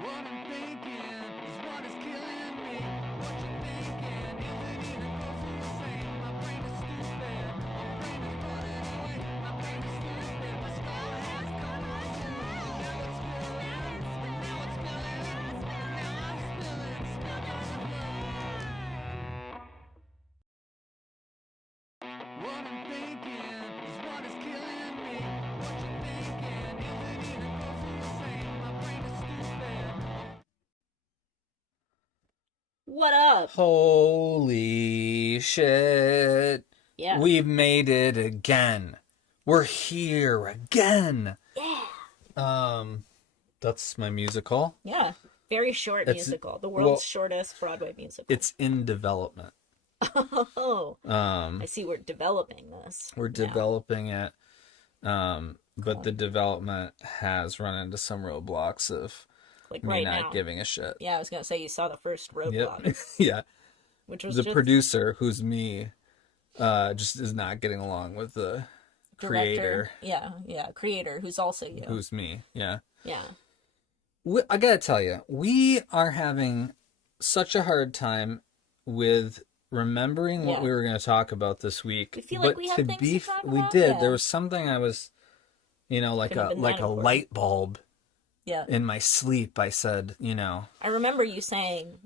What I'm thinking is what is killing me. What you're thinking isn't even close to the same. My brain is stupid. My brain is running away. My brain is stupid. My skull has come off. Now it's spilling. Now it's spilling. Now I'm spilling. Spilled on the floor. What I'm thinking is what is killing me. What you're thinking isn't even close to the same. My brain is stupid. What up? Holy shit. Yeah. We've made it again. We're here again. Yeah. That's my musical. Yeah. Very short It's- musical. The world's shortest Broadway musical. It's in development. Oh. I see we're developing this. We're now. developing it. But the development has run into some roadblocks of Like me right not now. giving a shit. Yeah, I was gonna say you saw the first roadblock, Yep. Yeah. which was The just producer, who's me, just is not getting along with the creator, director. Yeah, creator, who's also you. who's me. Yeah. Yeah. I gotta tell you, we are having such a hard time with remembering what Yeah. we were going to talk about this week. We feel but like we have things to talk we about? did. Yeah. There was something I was, like Couldn't have a been like that a important. light bulb Yeah. in my sleep. I said, I remember you saying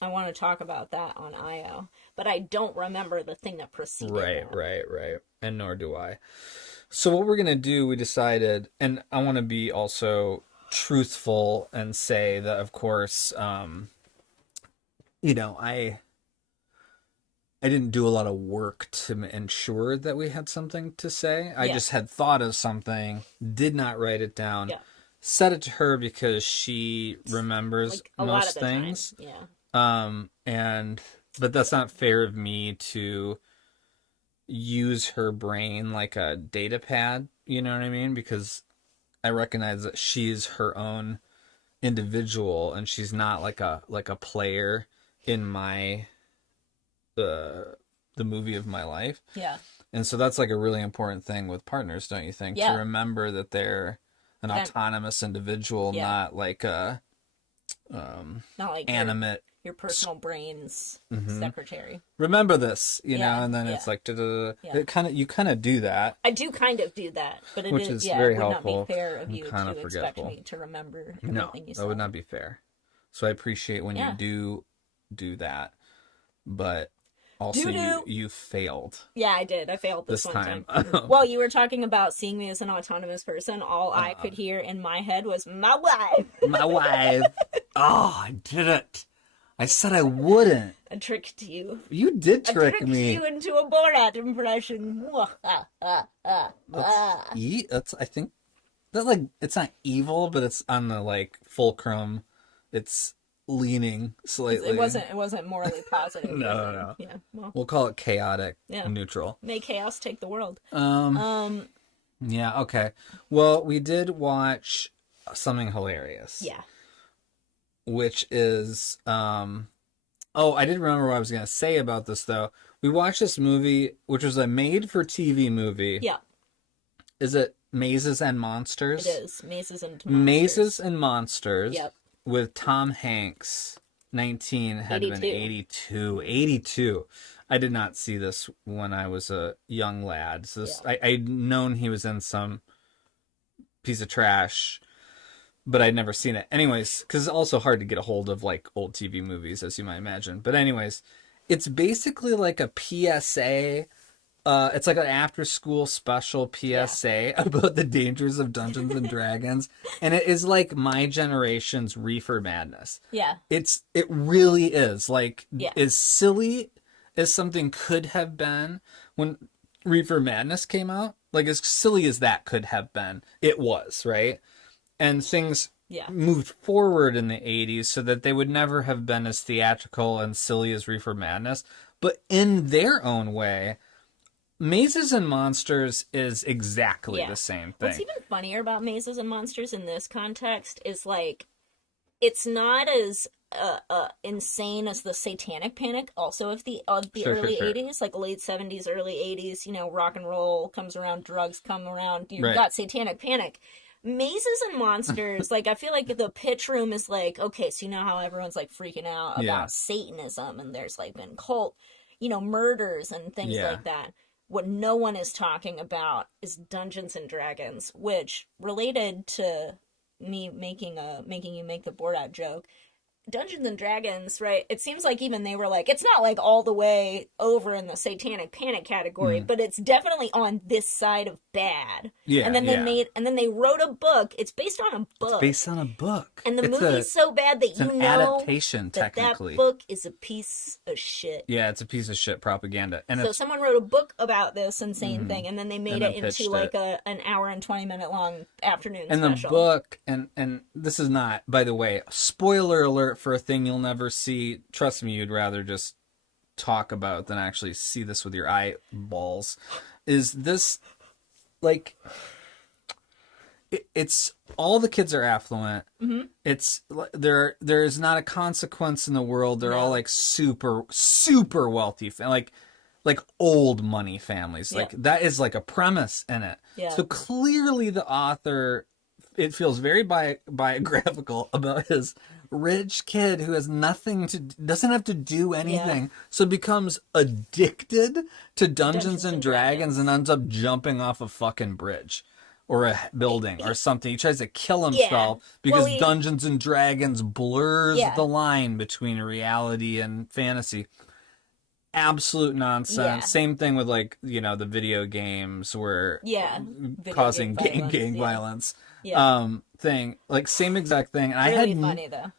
I want to talk about that on IO, but I don't remember the thing that preceded that. right, and nor do I. So what we're gonna do, we decided, and I want to be also truthful and say that, of course, I didn't do a lot of work to ensure that we had something to say. I Yeah. just had thought of something, did not write it down, Yeah. said it to her because she remembers Like a lot of most the things. time. Yeah. But that's not fair of me to use her brain like a data pad, you know what I mean? Because I recognize that she's her own individual and she's not like a player in my the movie of my life. Yeah. And so that's like a really important thing with partners, don't you think? Yeah. To remember that they're an autonomous individual, Yeah. not like a Not like animate. your personal brain's secretary. Remember this, you Yeah, know, and then yeah. it's like da-da-da. Yeah. You kind of do that. I do kind of do that, but it Which is is very it would helpful. not be fair of I'm you kinda to expect forgetful. me to remember No, everything you that would said. not be fair. So I appreciate when Yeah. you do that, but also Doo-doo. you failed Yeah, I did. I failed this this one time. While you were talking about seeing me as an autonomous person, all I could hear in my head was my wife. My wife. Oh, I did it. I said I wouldn't. I tricked you. You did I trick tricked me. you into a Borat impression. That's I think that, like, it's not evil, but it's on the like fulcrum. It's leaning slightly. It wasn't morally positive. No, was no, it? no. Yeah. Well, We'll call it chaotic, Yeah. neutral. may chaos take the world. Yeah, okay. Well, we did watch something hilarious. Yeah. Which is I did remember what I was going to say about this though. We watched this movie which was a made for TV movie. Yeah. Is it Mazes and Monsters? It is. Mazes and Monsters. Mazes and Monsters. Yep. With Tom Hanks. 82. I did not see this when I was a young lad. So this, I'd known he was in some piece of trash, but I'd never seen it. Anyways, because it's also hard to get a hold of like old TV movies, as you might imagine. But anyways, it's basically like a PSA. It's like an after-school special PSA about the dangers of Dungeons and Dragons, and it is like my generation's Reefer Madness. Yeah. It really is like Yeah. as silly as something could have been when Reefer Madness came out. Like as silly as that could have been, it was, right? And things moved forward in the 80s so that they would never have been as theatrical and silly as Reefer Madness, but in their own way. Mazes and Monsters is exactly the same thing. What's even funnier about Mazes and Monsters in this context is like it's not as insane as the Satanic Panic, also of the early 80s, like late 70s, early 80s. You know, rock and roll comes around, drugs come around. You've got Satanic Panic, Mazes and Monsters, like, I feel like the pitch room is like, okay, so you know how everyone's like freaking out about Satanism, and there's like been cult, murders and things like that. What no one is talking about is Dungeons and Dragons, which, related to me making you make the board out joke, Dungeons and Dragons, right? It seems like even they were like, it's not like all the way over in the satanic panic category, but it's definitely on this side of bad. Yeah. And then they wrote a book. It's based on a book. It's based on a book. And the movie's so bad that an adaptation, technically. That book is a piece of shit. Yeah, it's a piece of shit propaganda. And so someone wrote a book about this insane thing, and then they made it into like an hour and 20-minute long afternoon and special. The book, and this is not, by the way, spoiler alert for a thing you'll never see. Trust me, you'd rather just talk about than actually see this with your eyeballs. Is this, like, it's all the kids are affluent. It's there is not a consequence in the world. They're all like super wealthy, like old money families. Like, that is like a premise in it. So clearly the author, it feels very biographical about his rich kid who has doesn't have to do anything, so becomes addicted to Dungeons and Dragons and ends up jumping off a fucking bridge or a building or something. He tries to kill himself because Dungeons and Dragons blurs the line between reality and fantasy. Absolute nonsense. Same thing with, like, the video games where causing gang violence thing. Like, same exact thing. And really funny though.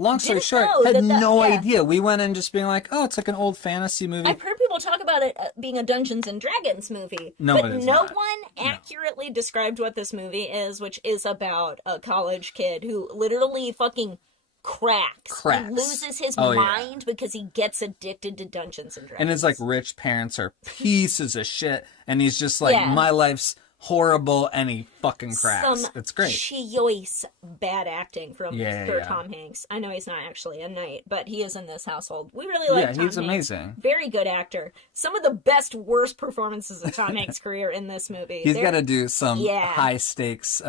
Long story short, had no idea. We went in just being like, oh, it's like an old fantasy movie. I've heard people talk about it being a Dungeons and Dragons movie. No, but no one accurately described what this movie is, which is about a college kid who literally fucking cracks. He loses his mind because he gets addicted to Dungeons and Dragons. And his, like, rich parents are pieces of shit. And he's just like, my life's horrible, and he fucking cracks. It's great. Choice bad acting from Tom Hanks. I know he's not actually a knight, but he is in this household. We really like Tom Hanks. He's amazing. Very good actor. Some of the best, worst performances of Tom Hanks' career in this movie. He's got to do some high stakes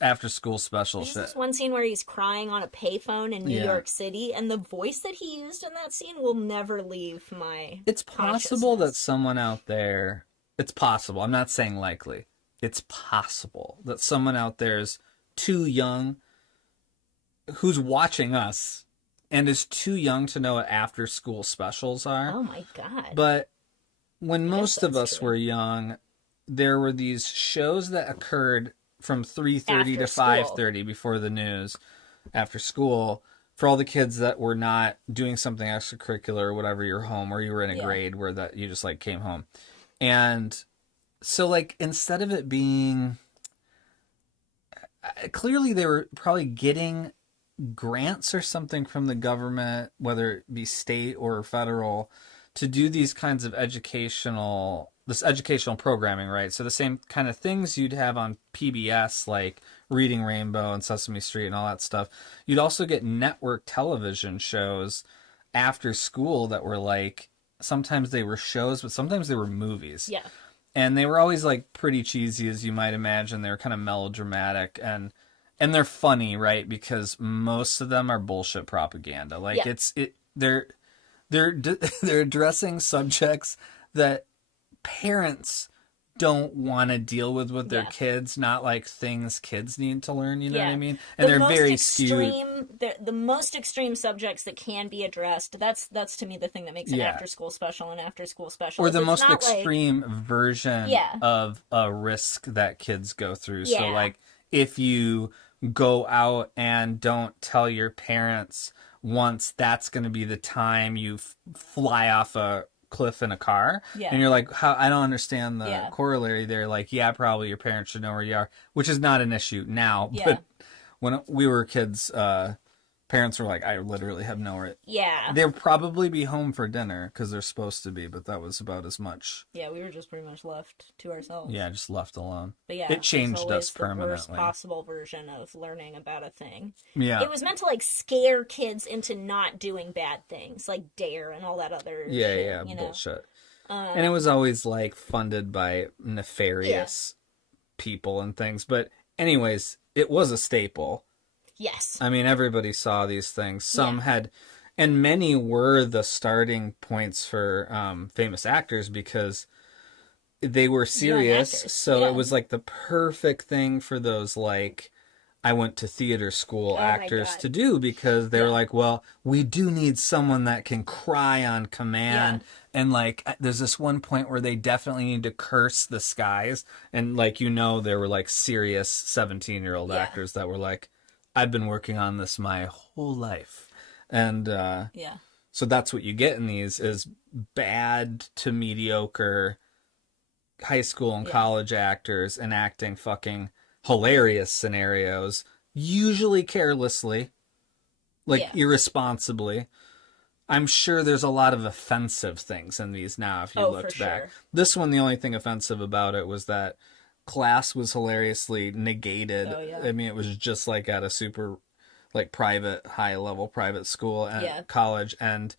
after school special shit. There's this one scene where he's crying on a payphone in New York City, and the voice that he used in that scene will never leave my It's possible that someone out there, it's possible, I'm not saying likely, it's possible that someone out there is too young, who's watching us, and is too young to know what after school specials are. Oh my god. But when most of us were young, there were these shows that occurred from 3:30 to 5:30 before the news, after school, for all the kids that were not doing something extracurricular or whatever, you're home, or you were in a grade where that you just, like, came home. And so, like, instead of it being, clearly they were probably getting grants or something from the government, whether it be state or federal, to do these kinds of educational programming, right? So the same kind of things you'd have on PBS, like Reading Rainbow and Sesame Street and all that stuff. You'd also get network television shows after school that were, like, sometimes they were shows, but sometimes they were movies. Yeah. And they were always, like, pretty cheesy, as you might imagine. They were kind of melodramatic, and they're funny, right? Because most of them are bullshit propaganda. Like, they're addressing subjects that parents don't want to deal with their kids, not like things kids need to learn, you know what I mean? And they're very skewed. The most extreme subjects that can be addressed, that's to me the thing that makes an after-school special an after-school special. Or the most extreme version of a risk that kids go through. So, like, if you go out and don't tell your parents once, that's going to be the time you fly off a cliff in a car, and you're like, how, I don't understand the corollary there. Like, probably your parents should know where you are, which is not an issue now, but when we were kids, parents were like, I literally have nowhere. They'll probably be home for dinner because they're supposed to be, but that was about as much. We were just pretty much left to ourselves. Just left alone. But it changed us permanently. The worst possible version of learning about a thing. It was meant to, like, scare kids into not doing bad things, like Dare and all that other shit, bullshit. And it was always, like, funded by nefarious people and things, but anyways, it was a staple. Yes. I mean, everybody saw these things. Some had, and many were the starting points for famous actors because they were serious. So it was like the perfect thing for those, like, I went to theater school actors to do, because they were like, well, we do need someone that can cry on command. And like, there's this one point where they definitely need to curse the skies. And like, there were like serious 17-year-old actors that were like, I've been working on this my whole life. And so that's what you get in these, is bad to mediocre high school and college actors enacting fucking hilarious scenarios, usually carelessly, like irresponsibly. I'm sure there's a lot of offensive things in these now if you looked back. Sure. This one, the only thing offensive about it was that class was hilariously negated. I mean, it was just like at a super like private, high level private school and college, and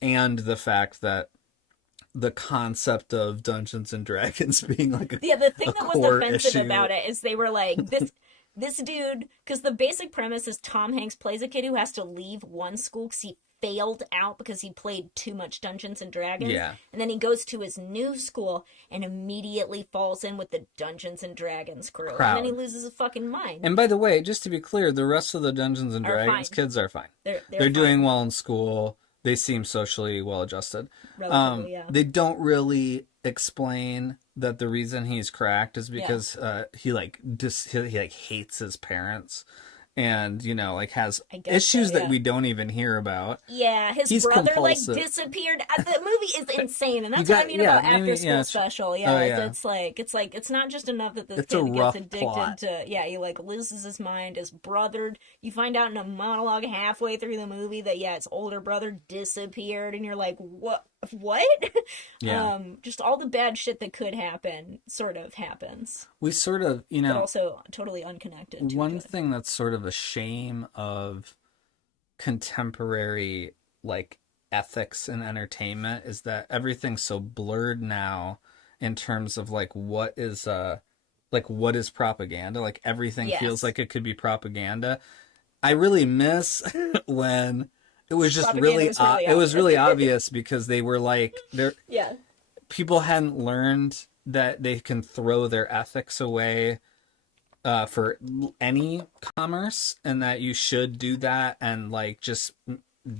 the fact that the concept of Dungeons and Dragons being like the thing that was offensive about it is they were like, this dude, because the basic premise is Tom Hanks plays a kid who has to leave one school because he failed out because he played too much Dungeons and Dragons. Yeah. And then he goes to his new school and immediately falls in with the Dungeons and Dragons crowd. And then he loses his fucking mind. And by the way, just to be clear, the rest of the Dungeons and Dragons kids are fine. They're doing well in school. They seem socially well adjusted. They don't really explain that the reason he's cracked is because he hates his parents, and has issues that we don't even hear about. Yeah, he's brother compulsive. Disappeared. The movie is insane, and that's what I mean about after school special. It's like it's not just enough that this kid gets addicted to. Yeah, he like loses his mind. His brother. You find out in a monologue halfway through the movie that his older brother disappeared, and you're like, what? Yeah. Just all the bad shit that could happen sort of happens. We sort of, but also totally unconnected. One thing that's sort of a shame of contemporary like ethics and entertainment is that everything's so blurred now in terms of like what is propaganda. Like everything feels like it could be propaganda. I really miss when it was just it was really obvious because they were like, people hadn't learned that they can throw their ethics away for any commerce, and that you should do that and like just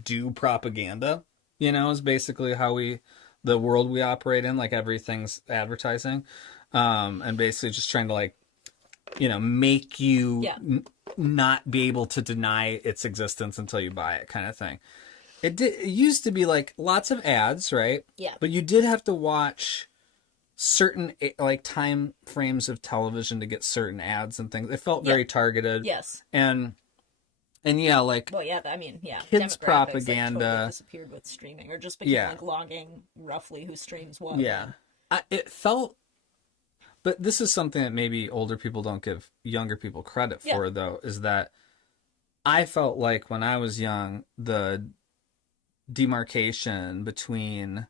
do propaganda, is basically how the world we operate in, like everything's advertising, and basically just trying to like, make you not be able to deny its existence until you buy it, kind of thing. It used to be like lots of ads, right? Yeah. But you did have to watch certain like time frames of television to get certain ads and things. It felt very targeted. Yes. And like. Well, kids propaganda like, totally disappeared with streaming, or just became like logging roughly who streams what. Yeah. It felt. But this is something that maybe older people don't give younger people credit for, though, is that I felt like when I was young, the demarcation between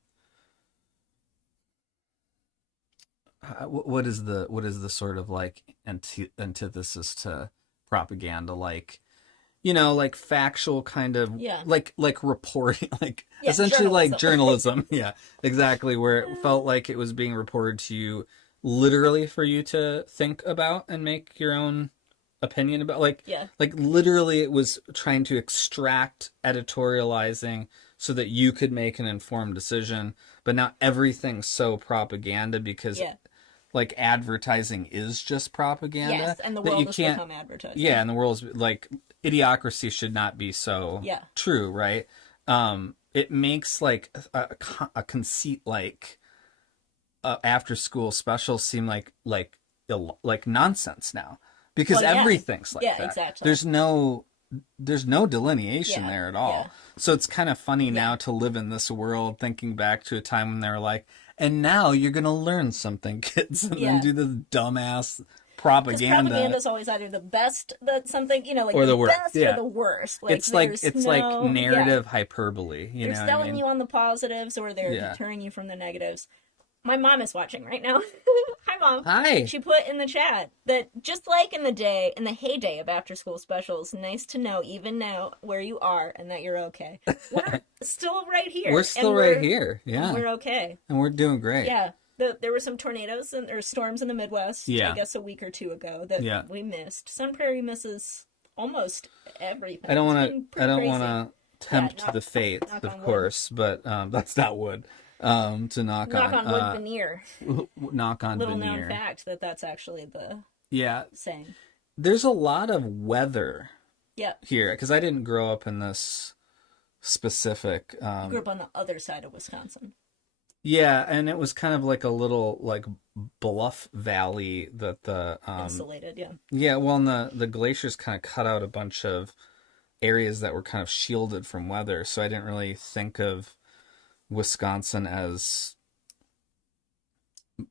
what is the sort of like antithesis to propaganda, like like factual kind of like reporting, like essentially journalism. Like journalism. Yeah, exactly, where it felt like it was being reported to you literally for you to think about and make your own opinion about, like literally it was trying to extract editorializing so that you could make an informed decision. But now everything's so propaganda because like advertising is just propaganda. Yes, and the world has become advertising. Yeah, and the world's like, idiocracy should not be so true, right? It makes like a conceit like after school specials seem like nonsense now, because everything's like that. Exactly. There's no delineation there at all. So it's kind of funny now to live in this world thinking back to a time when they were like, and now you're gonna learn something, kids, and then do the dumbass propaganda. Propaganda is always either the best that something, like or the worst, best or the worst. Like, it's like narrative hyperbole. They're selling you on the positives, or they're deterring you from the negatives. My mom is watching right now. Hi, Mom. Hi. She put in the chat that just like in the heyday of after school specials, nice to know even now where you are and that you're okay. We're still right here. We're still right here. Yeah. We're okay. And we're doing great. Yeah. There were some tornadoes or storms in the Midwest, I guess a week or two ago that we missed. Sun Prairie misses almost everything. I don't want to tempt the fate, of course, but that's not wood. To knock on wood veneer. Knock on Little veneer. known fact that's actually the saying. There's a lot of weather Yep. here because I didn't grow up in this specific. You grew up on the other side of Wisconsin. Yeah, and it was kind of like a little like bluff valley that the insulated. Yeah. Yeah, well, and the glaciers kind of cut out a bunch of areas that were kind of shielded from weather, so I didn't really think of Wisconsin as, I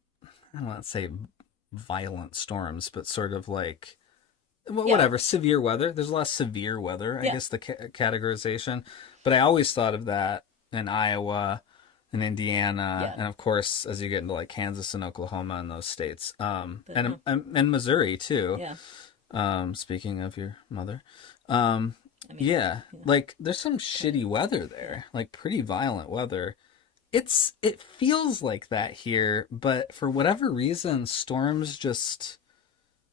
don't want to say violent storms, but sort of like, whatever, severe weather. There's a lot of severe weather, I guess the categorization. But I always thought of that in Iowa and Indiana, and of course, as you get into like Kansas and Oklahoma and those states, and Missouri too. Yeah. Speaking of your mother, like there's some shitty weather there, like pretty violent weather. It feels like that here, but for whatever reason, storms just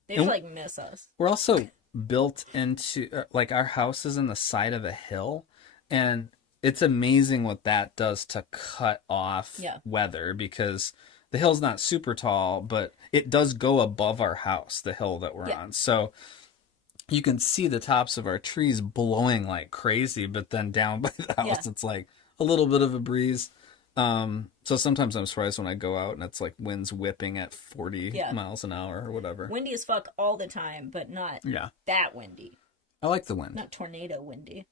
like miss us. We're also built into like our house is in the side of a hill, and it's amazing what that does to cut off weather because the hill's not super tall, but it does go above our house, the hill that we're on. So you can see the tops of our trees blowing like crazy, but then down by the house, it's like a little bit of a breeze. So sometimes I'm surprised when I go out and it's like winds whipping at 40 miles an hour or whatever. Windy as fuck all the time, but not that windy. I like the wind. Not tornado windy.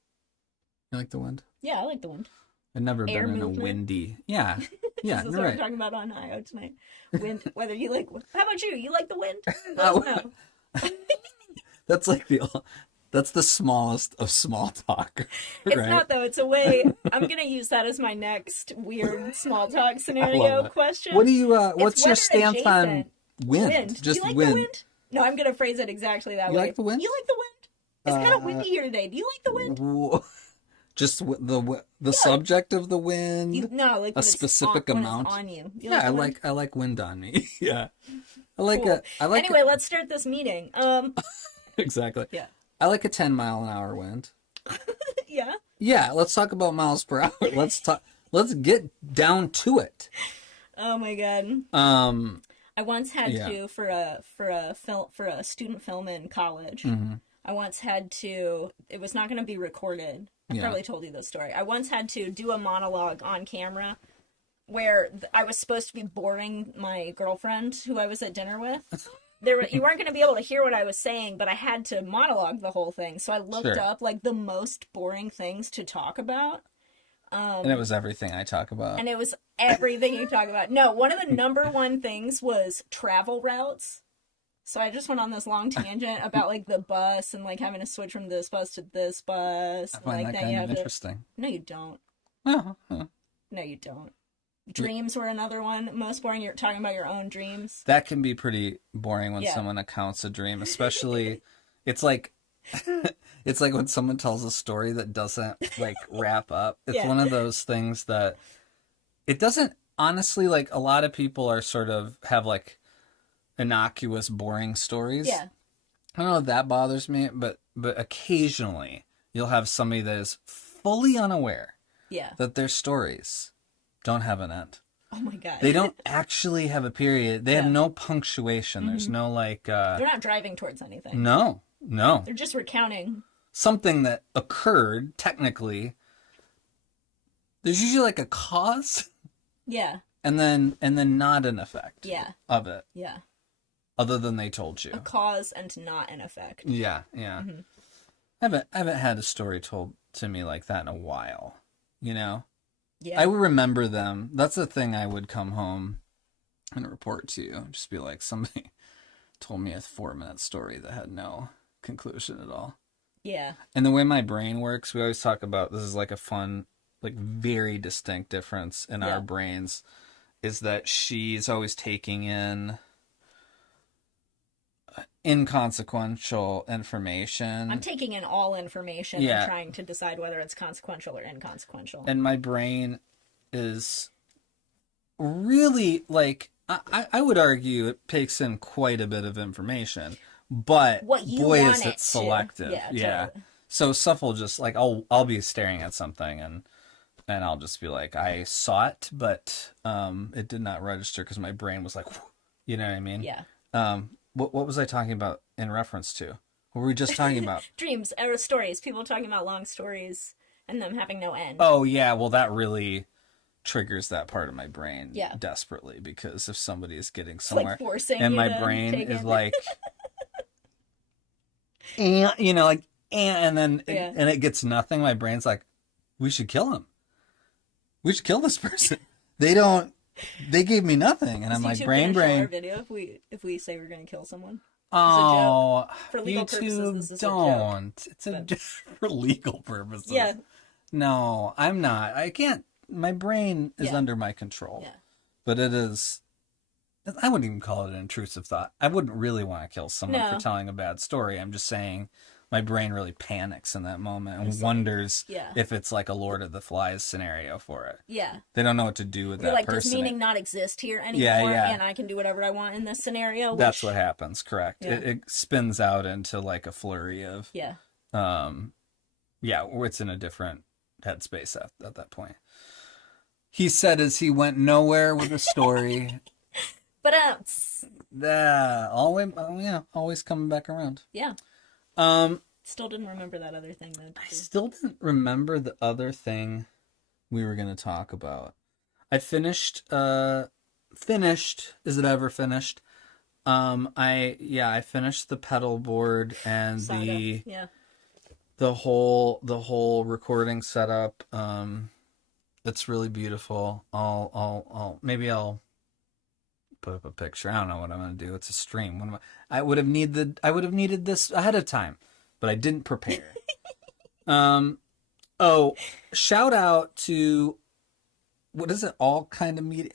You like the wind? Yeah, I like the wind. I've never been in a windy. Yeah. Yeah, this is you're what right. we're talking about on IO tonight. Wind, whether you like, how about you? You like the wind? Let us know. That's the smallest of small talk. It's not though. It's a way. I'm gonna use that as my next weird small talk scenario question. What do you? What's your stance on wind? Just do you like the wind? No, I'm gonna phrase it exactly that way. You like the wind? You like the wind? It's kind of windy here today. Do you like the wind? Just the subject of the wind. Like a specific amount on you. I like wind on me. Yeah, I like cool. Anyway, let's start this meeting. Exactly. Yeah. I like a 10-mile-an-hour wind. Yeah. Yeah. Let's talk about miles per hour. Let's get down to it. Oh my god. I once had to for a student film in college. Mm-hmm. I once had to. It was not going to be recorded. I probably told you this story. I once had to do a monologue on camera where I was supposed to be boring my girlfriend who I was at dinner with. You weren't going to be able to hear what I was saying, but I had to monologue the whole thing. So I looked up like the most boring things to talk about. And it was everything I talk about. And it was everything you talk about. No, one of the number one things was travel routes. So I just went on this long tangent about like the bus and like having to switch from this bus to this bus. I find like that kind of interesting. No, you don't. Oh. No, you don't. Dreams were another one. Most boring. You're talking about your own dreams. That can be pretty boring when someone accounts a dream, especially it's like when someone tells a story that doesn't like wrap up. It's one of those things that it doesn't honestly, like a lot of people are sort of have like innocuous, boring stories. Yeah. I don't know if that bothers me, but occasionally you'll have somebody that is fully unaware that their stories don't have an end. Oh my god. They don't actually have a period. They have no punctuation. Mm-hmm. There's no like they're not driving towards anything. No. They're just recounting something that occurred technically. There's usually like a cause. Yeah. And then not an effect. Yeah. Of it. Yeah. Other than they told you. A cause and not an effect. Yeah. Mm-hmm. I haven't had a story told to me like that in a while. You know? Yeah. I would remember them. That's the thing I would come home and report to you. Just be like, somebody told me a 4-minute story that had no conclusion at all. Yeah. And the way my brain works, we always talk about this is like a fun, like very distinct difference in our brains. is that she's always taking in inconsequential information. I'm taking in all information and trying to decide whether it's consequential or inconsequential. And my brain is really, like, I would argue it takes in quite a bit of information, but boy is it selective. Yeah. Totally. So stuff will just, like, I'll be staring at something and I'll just be like, I saw it, but it did not register because my brain was like, you know what I mean? Yeah. What was I talking about in reference to? What were we just talking about? Dreams, or stories. People talking about long stories and them having no end. Oh, yeah. Well, that really triggers that part of my brain desperately, because if somebody is getting somewhere and my brain is like, and, you know, like, and then and it gets nothing, my brain's like, we should kill him. We should kill this person. They gave me nothing, and I'm like, brain. Our video if we say we're gonna kill someone. Oh, for legal purposes, this is don't. It's a joke for legal purposes. Yeah. No, I'm not. I can't. My brain is under my control. Yeah. But it is. I wouldn't even call it an intrusive thought. I wouldn't really want to kill someone for telling a bad story. I'm just saying, my brain really panics in that moment and wonders if it's like a Lord of the Flies scenario for it. Yeah. They don't know what to do with that person. Does meaning not exist here anymore, and I can do whatever I want in this scenario? That's what happens, correct. Yeah. It spins out into like a flurry of... it's in a different headspace at that point. He said as he went nowhere with the story... But always coming back around. Yeah. Still didn't remember that other thing though. I still didn't remember the other thing we were going to talk about. I finished, is it ever finished? I finished the pedal board and the whole recording setup. It's really beautiful. I'll put up a picture. I don't know what I'm going to do. It's a stream. I would have needed this ahead of time, but I didn't prepare. Shout out to, what is it? All media.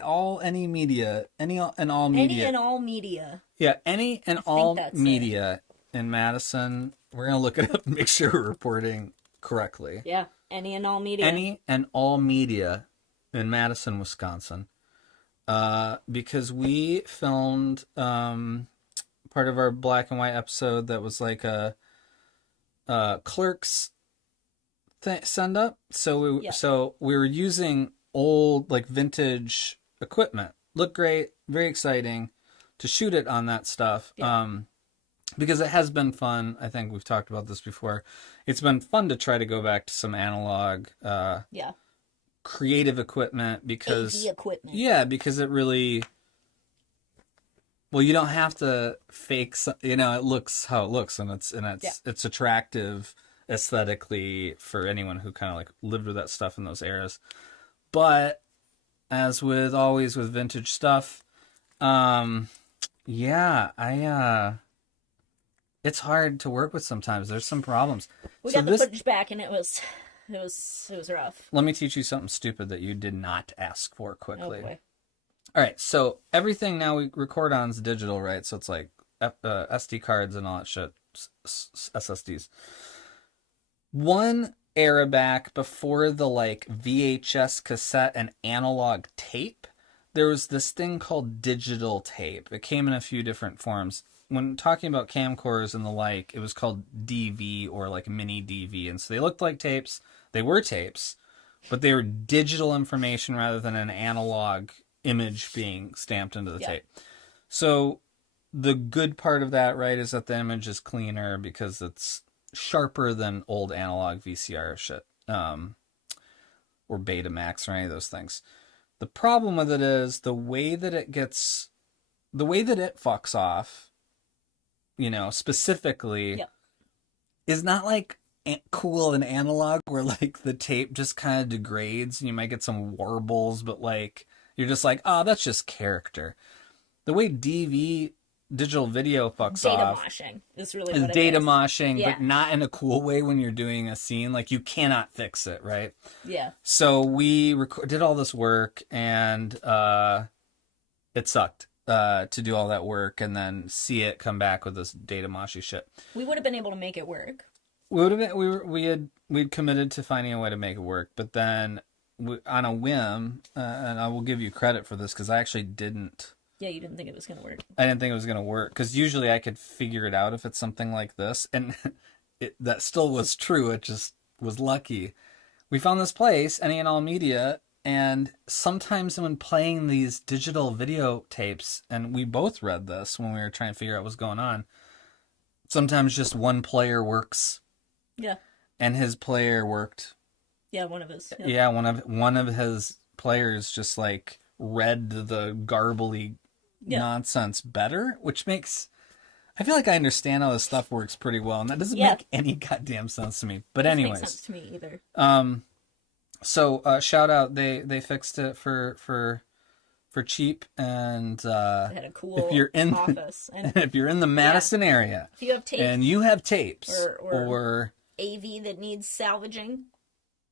Yeah, any and all media in Madison. We're going to look it up and make sure we're reporting correctly. Yeah, any and all media. Any and all media in Madison, Wisconsin. Because we filmed part of our black and white episode that was like a Clerks send up. So we were using old, like, vintage equipment. Looked great, very exciting to shoot it on that stuff. Because it has been fun. I think we've talked about this before. It's been fun to try to go back to some analog creative equipment, because AV equipment. Yeah, because it really, well, you don't have to fake, it looks how it looks, and it's attractive aesthetically for anyone who kind of like lived with that stuff in those eras. But as with always with vintage stuff, it's hard to work with sometimes. There's some problems. We got the footage back, and it was rough. Let me teach you something stupid that you did not ask for quickly. Oh boy. All right, so everything now we record on is digital, right? So it's like SD cards and all that shit, SSDs. One era back before the like VHS cassette and analog tape, there was this thing called digital tape. It came in a few different forms. When talking about camcorders and the like, it was called DV or like mini DV. And so they looked like tapes. They were tapes, but they were digital information rather than an analog image being stamped into the tape. So the good part of that, right, is that the image is cleaner because it's sharper than old analog VCR shit, or Betamax or any of those things. The problem with it is the way that it fucks off, specifically, is not like cool and analog where like the tape just kind of degrades and you might get some warbles, but like you're just like, oh, that's just character. The way DV digital video fucks data off. moshing is really what it data is. moshing, Yeah. but not in a cool way when you're doing a scene. Like, you cannot fix it, right? Yeah. So we did all this work, and it sucked to do all that work and then see it come back with this data moshy shit. We would have been able to make it work. We would have been, we'd committed to finding a way to make it work, but then on a whim, and I will give you credit for this because I actually didn't. Yeah, you didn't think it was going to work. I didn't think it was going to work because usually I could figure it out if it's something like this, and that still was true. It just was lucky. We found this place, Any and All Media, and sometimes when playing these digital video tapes, and we both read this when we were trying to figure out what's going on, sometimes just one player works. Yeah. And his player worked. Yeah, one of his. Yep. Yeah, one of his players just like read the garbly nonsense better, which makes, I feel like I understand how this stuff works pretty well, and that doesn't make any goddamn sense to me. But anyways, doesn't make sense to me either. So shout out, they fixed it for cheap, and they had a cool if you're in office, and if you're in the Madison area, if you have tapes, and you have tapes or AV that needs salvaging.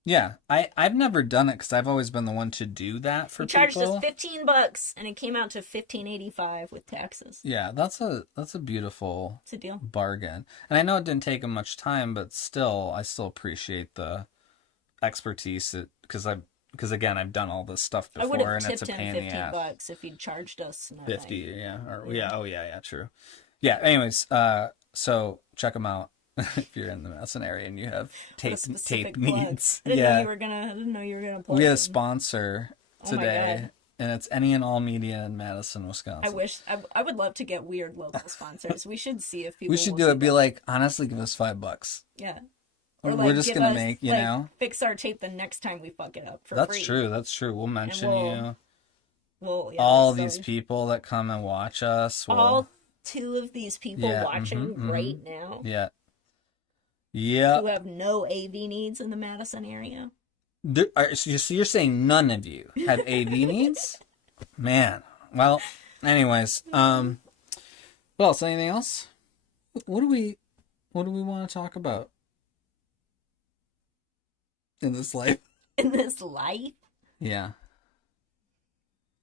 Yeah, I've never done it because I've always been the one to do that for people. He charged us $15, and it came out to $15.85 with taxes. Yeah, that's a beautiful it's a deal. bargain. And I know it didn't take him much time, but still, I still appreciate the expertise because again, I've done all this stuff before, and it's a pain in the ass. $15 if he'd charged us 50, yeah, true. Yeah. Anyways, so check them out. If you're in the Madison area and you have tape needs. I didn't know you were gonna plug. We had a sponsor today, and it's Any and All Media in Madison, Wisconsin. I would love to get weird local sponsors. We should see if people. We should do it. Be like, honestly, give us $5. Yeah. Or we're just gonna make, fix our tape the next time we fuck it up for That's free. true. That's true. We'll mention you. All these people that come and watch us. All 2 of these people watching right now. Yeah. Yeah. Who have no AV needs in the Madison area. So you're saying none of you have AV needs? Man. Well, anyways, what else? Anything else? What do we want to talk about in this life? In this life? Yeah.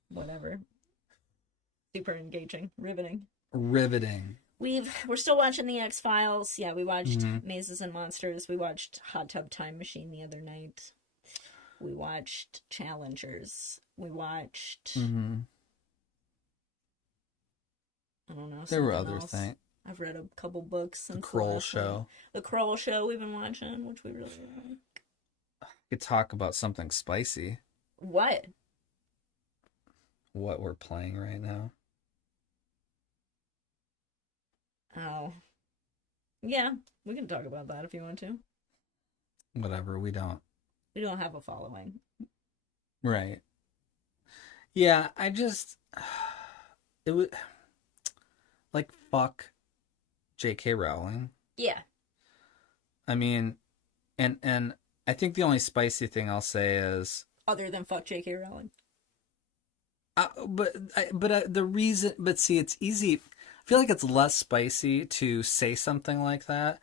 Whatever. Super engaging. Riveting. We're still watching the X-Files. Yeah, we watched Mazes and Monsters. We watched Hot Tub Time Machine the other night. We watched Challengers. We watched... I don't know. There were other things. I've read a couple books. The Kroll Show. The Kroll Show we've been watching, which we really like. I could talk about something spicy. What? What we're playing right now. Oh. Yeah, we can talk about that if you want to. Whatever, we don't. We don't have a following. Right. Yeah, it was like, fuck J.K. Rowling. Yeah. I mean, and I think the only spicy thing I'll say is... Other than fuck J.K. Rowling. But see, it's easy... I feel like it's less spicy to say something like that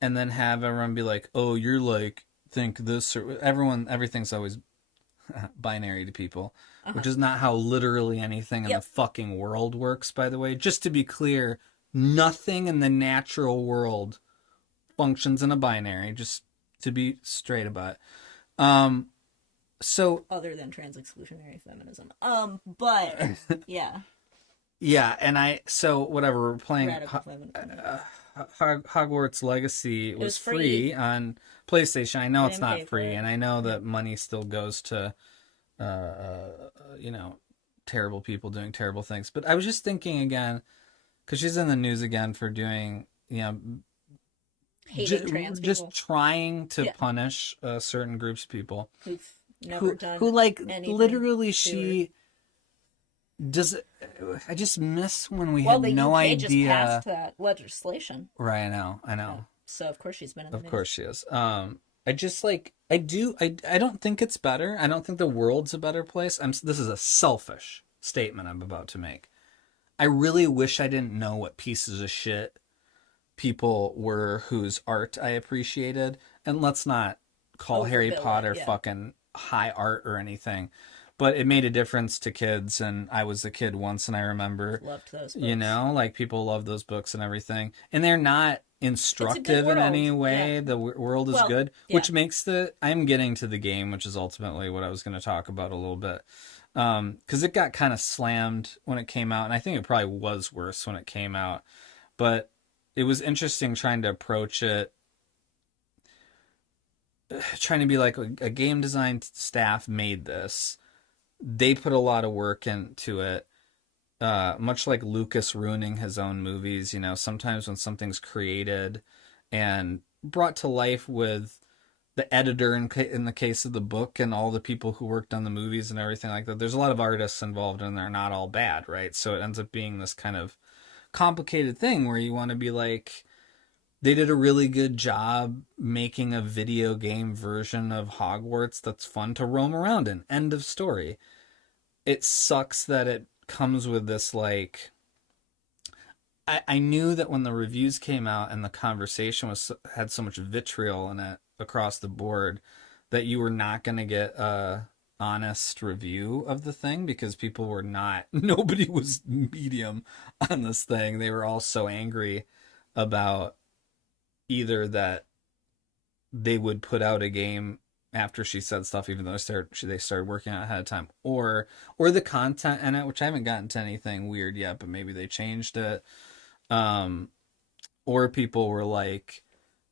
and then have everyone be like, oh, you're like, think this, or everything's always binary to people, which is not how literally anything in the fucking world works, by the way. Just to be clear, nothing in the natural world functions in a binary, just to be straight about it. So other than trans-exclusionary feminism. But yeah. Yeah, and so whatever, we're playing Hogwarts Legacy was free on PlayStation. I know it's not free, and I know that money still goes to, terrible people doing terrible things. But I was just thinking again, because she's in the news again for doing, hating trans people. Just trying to punish certain groups of people who've never done who like anything literally she. I just miss when we had no idea. Just passed that legislation. Right, I know. Yeah. So of course she's been in the news. Of course she is. I don't think it's better. I don't think the world's a better place. This is a selfish statement I'm about to make. I really wish I didn't know what pieces of shit people were whose art I appreciated. And let's not call Harry Potter fucking high art or anything. But it made a difference to kids, and I was a kid once, and I remember loved those books. You know, like people love those books and everything, and they're not instructive in any way. The world is good, which makes I'm getting to the game, which is ultimately what I was going to talk about a little bit, because it got kind of slammed when it came out, and I think it probably was worse when it came out, but it was interesting trying to approach it, trying to be like a game design staff made this. They put a lot of work into it, much like Lucas ruining his own movies. You know, sometimes when something's created and brought to life with the editor in the case of the book and all the people who worked on the movies and everything like that, there's a lot of artists involved and they're not all bad, right? So it ends up being this kind of complicated thing where you want to be like, they did a really good job making a video game version of Hogwarts that's fun to roam around in. End of story. It sucks that it comes with this, like... I knew that when the reviews came out and the conversation had so much vitriol in it across the board that you were not going to get a honest review of the thing because people were not... Nobody was medium on this thing. They were all so angry about... either that they would put out a game after she said stuff, even though they started working on it ahead of time, or the content in it, which I haven't gotten to anything weird yet, but maybe they changed it. Or people were like,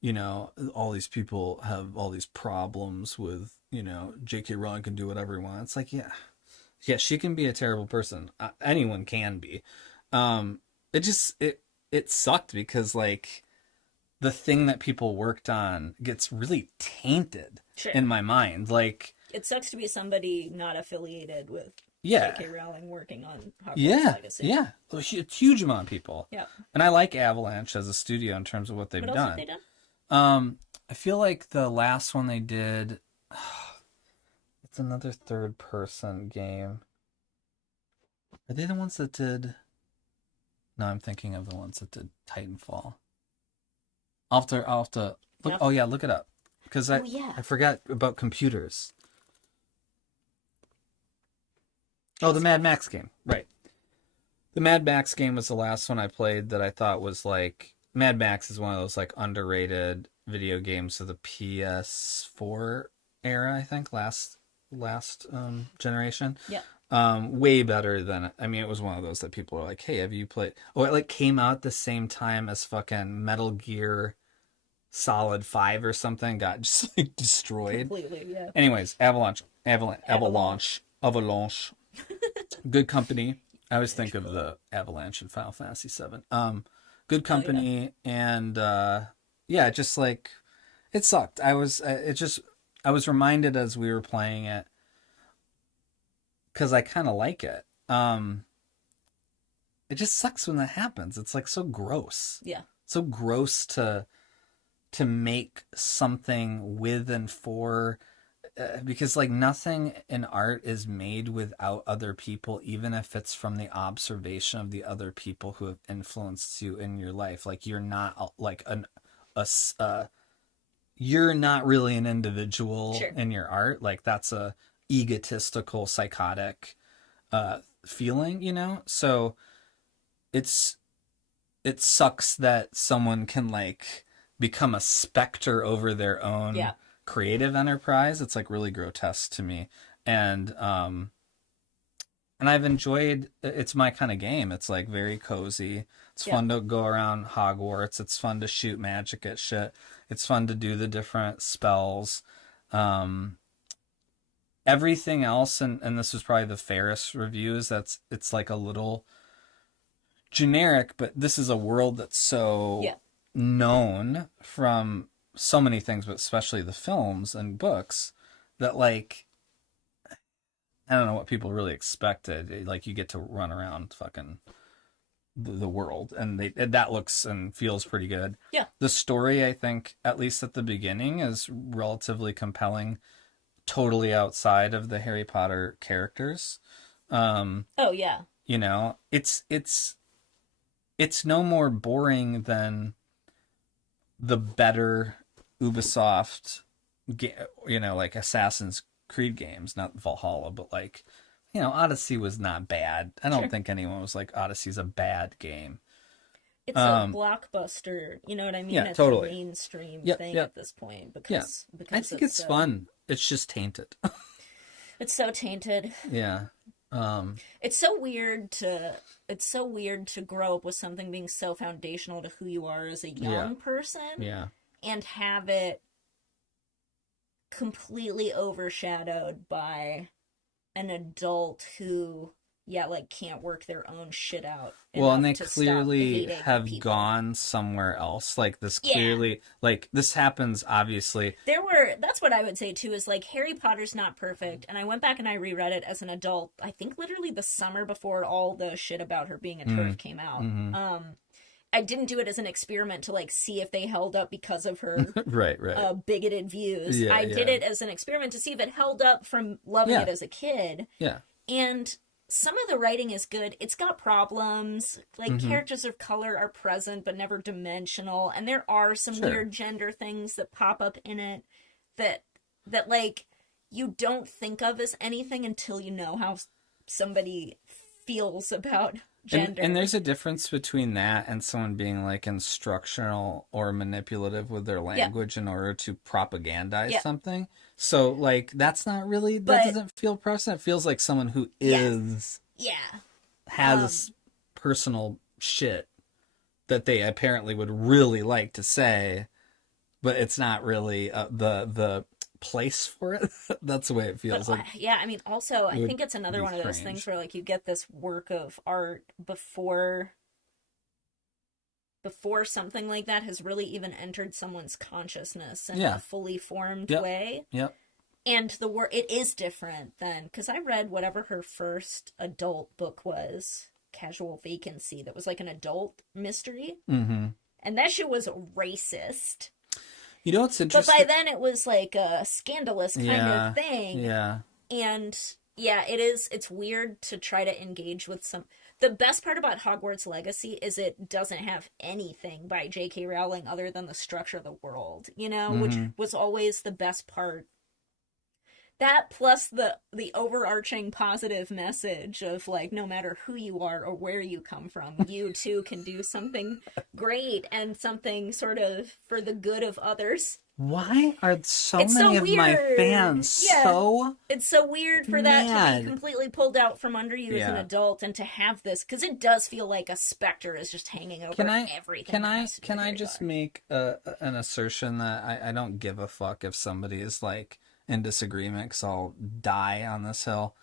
you know, all these people have all these problems with, you know, J.K. Rowling can do whatever he wants. It's like, yeah, she can be a terrible person. Anyone can be. It sucked because, like, the thing that people worked on gets really tainted in my mind. Like, it sucks to be somebody not affiliated with J.K. Rowling working on Hogwarts Legacy. Yeah, a huge amount of people. Yeah, and I like Avalanche as a studio in terms of what they've done. What else have they done? I feel like the last one they did, it's another third-person game. Are they the ones that did? No, I'm thinking of the ones that did Titanfall. I'll have to look. Yep. Oh yeah, look it up because I forgot about computers. Oh, the Mad Max game, right? The Mad Max game was the last one I played that I thought was like... Mad Max is one of those like underrated video games of the PS4 era, I think, last generation. Yeah. Way better than... I mean, it was one of those that people were like, hey, have you played... Oh, it like came out the same time as fucking Metal Gear Solid 5 or something, got just like destroyed. Completely, yeah. Anyways, Avalanche. Good company. I always think of the Avalanche in Final Fantasy VII. Good company, and yeah, just like it sucked. I was reminded as we were playing it because I kind of like it. It just sucks when that happens. It's like so gross. Yeah. So gross to make something with and for. Because like nothing in art is made without other people, even if it's from the observation of the other people who have influenced you in your life. Like you're not like you're not really an individual in your art. Like that's a egotistical, psychotic feeling, you know? So it sucks that someone can like become a specter over their own creative enterprise. It's like really grotesque to me, and I've enjoyed. It's my kind of game. It's like very cozy. It's fun to go around Hogwarts. It's fun to shoot magic at shit. It's fun to do the different spells. Everything else, and this was probably the fairest reviews. It's like a little generic, but this is a world that's so known from so many things, but especially the films and books, that like I don't know what people really expected. Like you get to run around fucking the world, and that looks and feels pretty good. Yeah. The story, I think, at least at the beginning, is relatively compelling, totally outside of the Harry Potter characters. Oh yeah. You know, it's it's no more boring than the better Ubisoft, like Assassin's Creed games, not Valhalla, but like, Odyssey was not bad. I don't think anyone was like, Odyssey's a bad game. It's a blockbuster, you know what I mean? Yeah, it's totally. a mainstream thing at this point because I think it's fun. It's just tainted. It's so tainted. Yeah. It's so weird to grow up with something being so foundational to who you are as a young person. Yeah. And have it completely overshadowed by an adult who can't work their own shit out. Well, and they clearly have gone somewhere else. Like this clearly, like this happens obviously. That's what I would say too, is like Harry Potter's not perfect. And I went back and I reread it as an adult, I think literally the summer before all the shit about her being a TERF came out. Mm-hmm. I didn't do it as an experiment to like see if they held up because of her right. Bigoted views. I did it as an experiment to see if it held up from loving it as a kid. Yeah. And some of the writing is good. It's got problems. Like, characters of color are present, but never dimensional. And there are some weird gender things that pop up in it that like, you don't think of as anything until you know how somebody feels about gender. And there's a difference between that and someone being, like, instructional or manipulative with their language in order to propagandize something. So, like, that's not really, that doesn't feel personal. It feels like someone who has personal shit that they apparently would really like to say, but it's not really the place for it. That's the way it feels. But, I mean, also, I think it's another one of those things where, like, you get this work of art before something like that has really even entered someone's consciousness in a fully formed way. Yep. And it is different than, because I read whatever her first adult book was, Casual Vacancy, that was like an adult mystery. Mm-hmm. And that shit was racist. You know what's interesting? But by then it was like a scandalous kind of thing. Yeah. And it's weird to try to engage with some. The best part about Hogwarts Legacy is it doesn't have anything by J.K. Rowling other than the structure of the world, which was always the best part. That plus the overarching positive message of, like, no matter who you are or where you come from, you too can do something great and something sort of for the good of others. Why are so many of my fans so It's so weird for that to be completely pulled out from under you as an adult and to have this, because it does feel like a specter is just hanging over everything. Can I just make an assertion that I don't give a fuck if somebody is, like, in disagreement, because I'll die on this hill.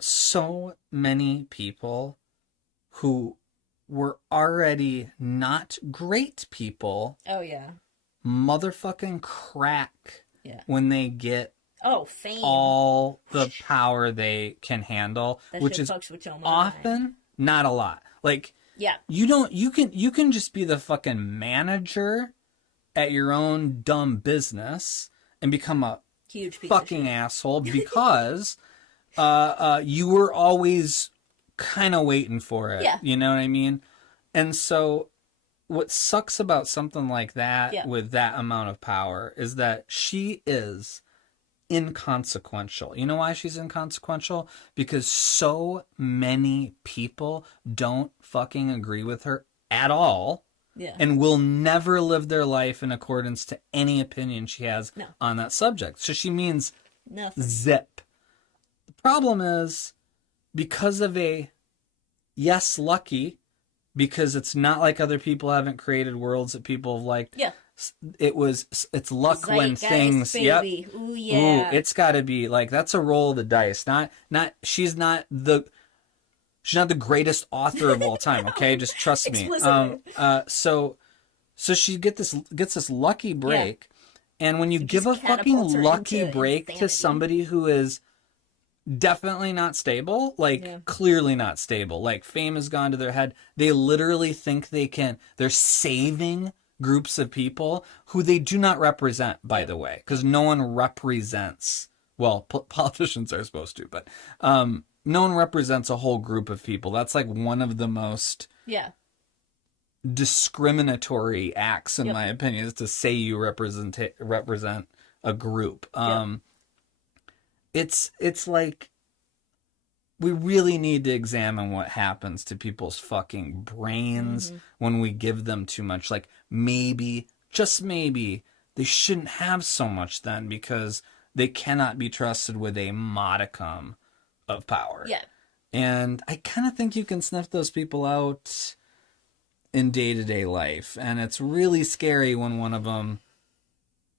So many people who were already not great people. Oh, yeah. Motherfucking crack when they get fame, all the power they can handle, which is often not a lot. Like, you can just be the fucking manager at your own dumb business and become a huge fucking asshole because you were always kind of waiting for it. Yeah. You know what I mean? And so what sucks about something like that with that amount of power is that she is inconsequential. You know why she's inconsequential? Because so many people don't fucking agree with her at all. Yeah. And will never live their life in accordance to any opinion she has on that subject. So she means nothing. Zip. The problem is, because of lucky, because it's not like other people haven't created worlds that people have liked. Yeah. It's luck when things. Baby. Yep. Ooh, yeah. Ooh, it's got to be like, that's a roll of the dice. She's not the greatest author of all time, okay? Just trust me. So she gets this lucky break, and when you give a fucking lucky break to somebody who is definitely not stable, like clearly not stable, like fame has gone to their head, they literally think they're saving groups of people who they do not represent, by the way, because no one represents, well, politicians are supposed to, but no one represents a whole group of people. That's like one of the most Yeah. discriminatory acts, in my opinion, is to say you represent a group. It's like we really need to examine what happens to people's fucking brains when we give them too much. Like, maybe, just maybe, they shouldn't have so much then, because they cannot be trusted with a modicum of power. Yeah. And I kind of think you can sniff those people out in day-to-day life. And it's really scary when one of them...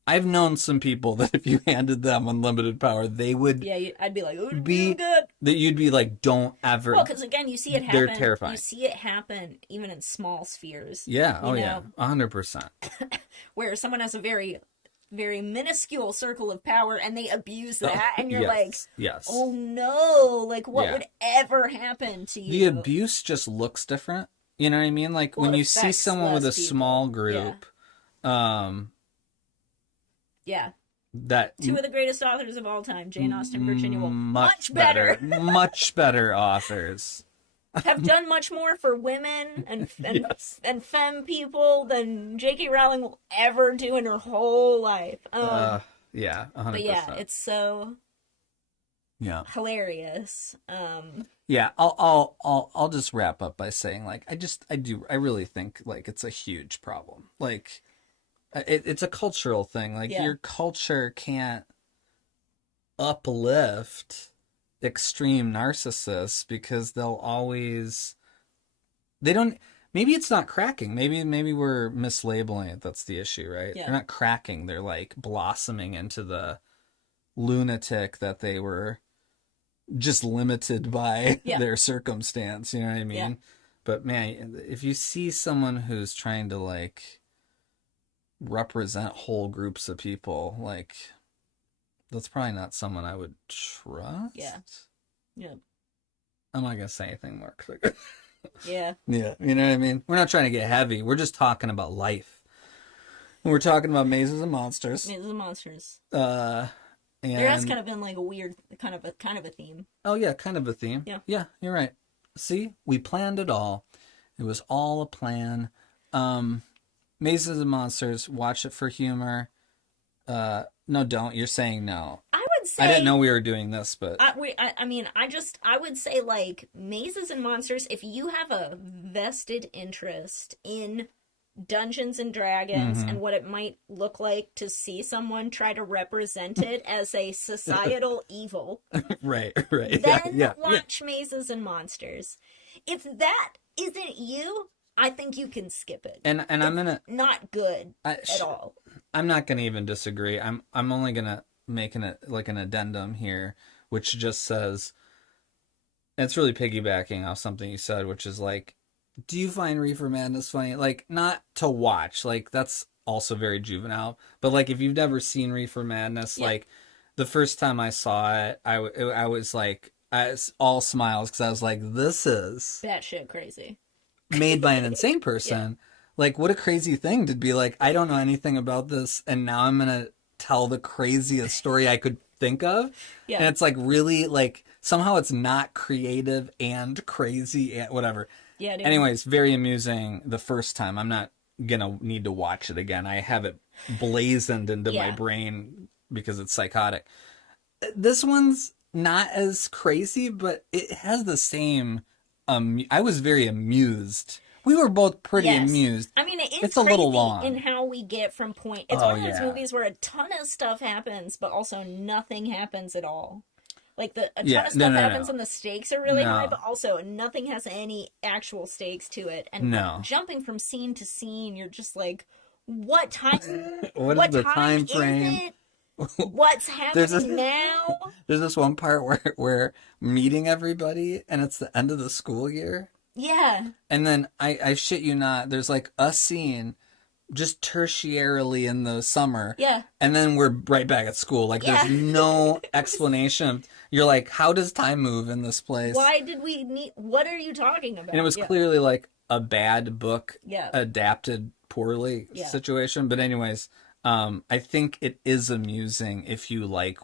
I've known some people that if you handed them unlimited power, they would... Yeah, I'd be like, oh, be good. That you'd be like, don't ever... Well, because again, you see it happen. They're terrifying. You see it happen even in small spheres. Yeah, yeah, 100%. Where someone has a very, very minuscule circle of power and they abuse that, and you're like, oh no, like what would ever happen to you? The abuse just looks different. You know what I mean? Like, when you see someone with a small group... Yeah. That two of the greatest authors of all time, Jane Austen, Virginia Woolf, much better, much better authors, have done much more for women and femme people than J.K. Rowling will ever do in her whole life. Yeah, 100%. But yeah, it's so hilarious. Yeah, I'll just wrap up by saying, like, I really think, like, it's a huge problem. Like, it's a cultural thing. Like, your culture can't uplift extreme narcissists because they'll always... They don't... Maybe it's not cracking. Maybe we're mislabeling it. That's the issue, right? Yeah. They're not cracking. They're, like, blossoming into the lunatic that they were just limited by their circumstance. You know what I mean? Yeah. But, man, if you see someone who's trying to, like... represent whole groups of people, like, that's probably not someone I would trust. I'm not gonna say anything more. Yeah, you know what I mean? We're not trying to get heavy, we're just talking about life, and we're talking about mazes and monsters. And there has kind of been like a weird kind of a theme. Oh yeah, kind of a theme. Yeah, you're right. See, we planned it all. It was all a plan. Mazes and Monsters, watch it for humor. No, don't. You're saying no. I would say... I didn't know we were doing this, but... I would say, like, Mazes and Monsters, if you have a vested interest in Dungeons and Dragons and what it might look like to see someone try to represent it as a societal evil... Right. Then watch Mazes and Monsters. If that isn't you... I think you can skip it. And I'm gonna not good at all. I'm not gonna even disagree. I'm only gonna make an addendum here, which just says, it's really piggybacking off something you said, which is like, do you find Reefer Madness funny? Like, not to watch, like, that's also very juvenile. But like, if you've never seen Reefer Madness, like, the first time I saw it, I was like, I was all smiles because I was like, this is batshit crazy. Made by an insane person. Like, what a crazy thing to be like, I don't know anything about this, and now I'm gonna tell the craziest story I could think of. And it's like, really, like, somehow it's not creative and crazy and whatever. Anyways, very amusing the first time. I'm not gonna need to watch it again. I have it blazoned into my brain because it's psychotic. This one's not as crazy, but it has the same... I was very amused. We were both pretty amused. I mean, it's a little long in how we get from point. It's one of those movies where a ton of stuff happens, but also nothing happens at all. Like a ton of stuff happens, and the stakes are really high, but also nothing has any actual stakes to it. And jumping from scene to scene, you're just like, what time? what is the time frame? Is it? What's happening now? There's this one part where we're meeting everybody and it's the end of the school year. Yeah. And then I shit you not, there's like a scene just tertiarily in the summer. Yeah. And then we're right back at school. Like there's no explanation. You're like, how does time move in this place? Why did we need... What are you talking about? And it was clearly like a bad book adapted poorly situation. But anyways... I think it is amusing if you like...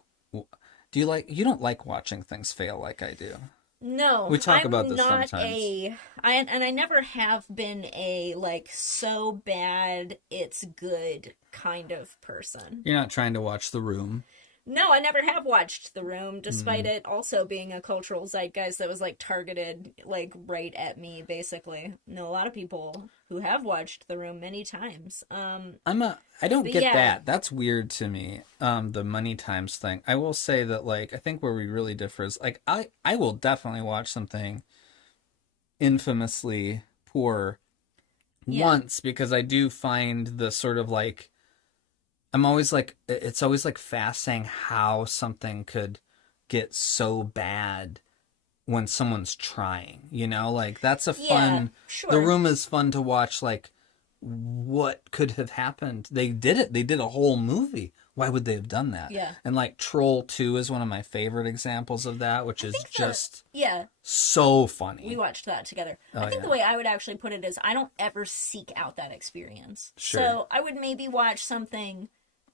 You don't like watching things fail like I do. No, We talk I'm about this not sometimes. I never have been a like so bad it's good kind of person. You're not trying to watch The Room. No, I never have watched The Room, despite Mm. it also being a cultural zeitgeist that was like targeted like right at me, basically. No, a lot of people who have watched The Room many times. I don't But get yeah, that. That's weird to me. The money times thing. I will say that like I think where we really differ is like I will definitely watch something infamously poor yeah, once because I do find the sort of like I'm always like it's always like fast saying how something could get so bad when someone's trying, you know? Like that's a yeah, fun The sure, Room is fun to watch like what could have happened. They did it. They did a whole movie. Why would they have done that? yeah. And like Troll 2 is one of my favorite examples of that, which I is think the just yeah, so we funny. watched that together. Oh I think yeah. the way I would actually put it is I don't ever seek out that experience. Sure. So I would maybe watch something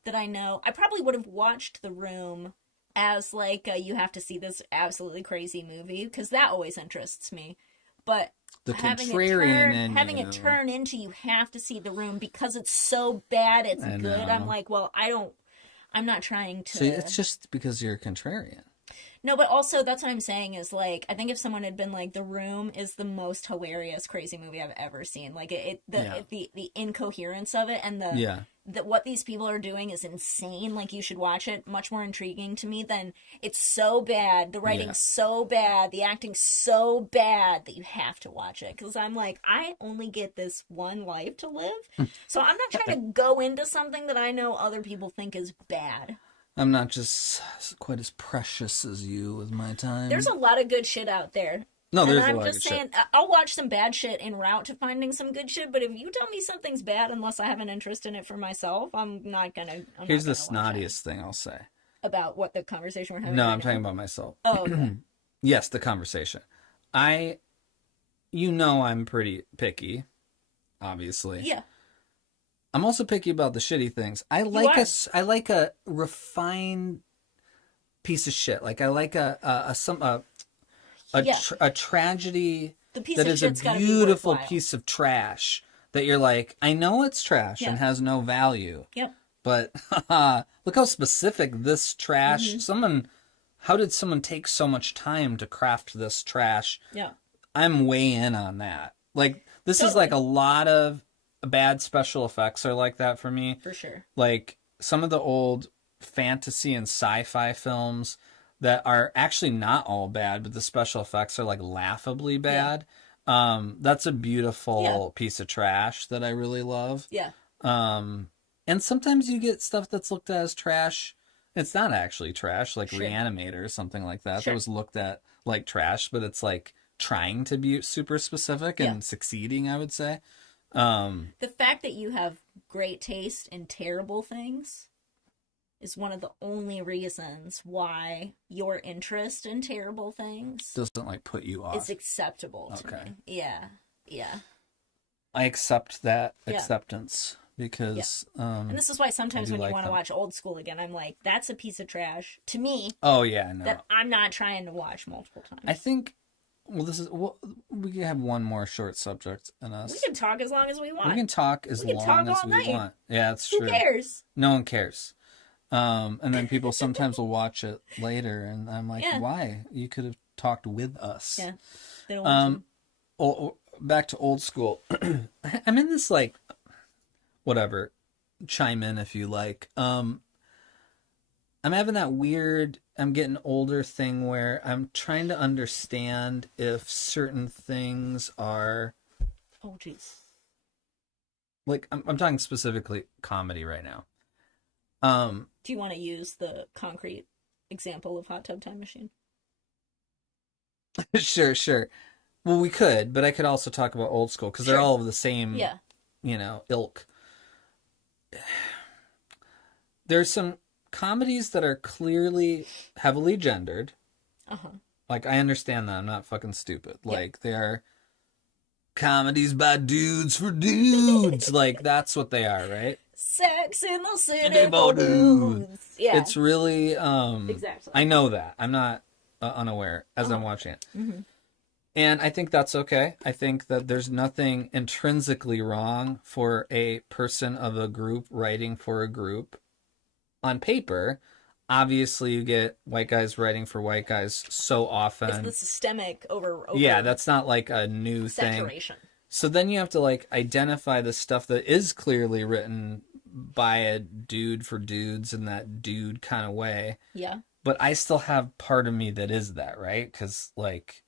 that I know. I probably would have watched The Room as like you have to see this absolutely crazy movie because that always interests me. But The contrarian in having it you. turn into you have to see The Room because it's so bad it's I good. I'm know. like, well, I'm not trying So to. it's just because you're a contrarian. No, but also that's what I'm saying is like I think if someone had been like The Room is the most hilarious crazy movie I've ever seen. Like Yeah. the incoherence of it and Yeah. what these people are doing is insane. Like you should watch it. Much more intriguing to me than it's so bad, the Yeah. writing's so bad, the acting's so bad that you have to watch it. Because I'm like I only get this one life to live, so I'm not trying to go into something that I know other people think is bad. I'm not just quite as precious as you with my time. There's a lot of good shit out there. No, And there's a I'm lot of just good saying, shit. I'll watch some bad shit en route to finding some good shit. But if you tell me something's bad, unless I have an interest in it for myself, I'm not gonna. Here's the watch it. snottiest thing I'll say. About what the conversation we're having. No, right I'm now. talking about myself. Oh, okay. Yes, the conversation. I, you know, I'm pretty picky, obviously. Yeah, I'm also picky about the shitty things. I like a refined piece of shit. Like I like yeah. a tragedy The piece that of is a shit's gotta be beautiful worthwhile. piece of trash that you're like, I know it's trash Yeah. and has no value, Yep. but look how specific this trash. How did someone take so much time to craft this trash? Yeah. I'm way in on that. Like this is Totally. like a lot of bad special effects are like that for me. For sure. Like some of the old fantasy and sci-fi films that are actually not all bad, but the special effects are like laughably bad. That's a beautiful piece of trash that I really love. Yeah. And sometimes you get stuff that's looked at as trash. It's not actually trash, like Sure. Reanimator or something like that. Sure. That was looked at like trash, but it's like trying to be super specific and succeeding, I would say. The fact that you have great taste in terrible things is one of the only reasons why your interest in terrible things Doesn't like put you off. is acceptable to Okay. me. Yeah. Yeah. I accept that Yeah. acceptance because And this is why sometimes do when you like want to them. watch old school again, I'm like, that's a piece of trash to me oh yeah, no. that I'm not trying to watch multiple times. I think we can have one more short subject in us. We can talk as long as we want. We can talk as We can long talk as all we night. want. Yeah, that's Who true. cares? No one cares. And then people sometimes will watch it later, and I'm like, Yeah. why? You could have talked with us. Yeah. They don't want Back to old school. I'm in this like, whatever. Chime in if you like. I'm having that weird. I'm getting older thing where I'm trying to understand if certain things are to. Oh, jeez. like I'm talking specifically comedy right now. Do you want to use the concrete example of Hot Tub Time Machine? Sure. Well, we could, but I could also talk about old school because they're Sure. all of the same, Yeah. ilk. There's some comedies that are clearly heavily gendered. Uh-huh. Like, I understand that. I'm not fucking stupid. Like, they are comedies by dudes for dudes. Like, that's what they are, right? Sex in the City City for for dudes. dudes. Yeah. It's really, Exactly. I know that. I'm not unaware as I'm watching it. Mm-hmm. And I think that's okay. I think that there's nothing intrinsically wrong for a person of a group writing for a group on paper. Obviously, you get white guys writing for white guys so often. It's the systemic over yeah, that's not like a new saturation. thing. So then you have to like identify the stuff that is clearly written by a dude for dudes in that dude kind of way. Yeah. But I still have part of me that is that, right? Because like,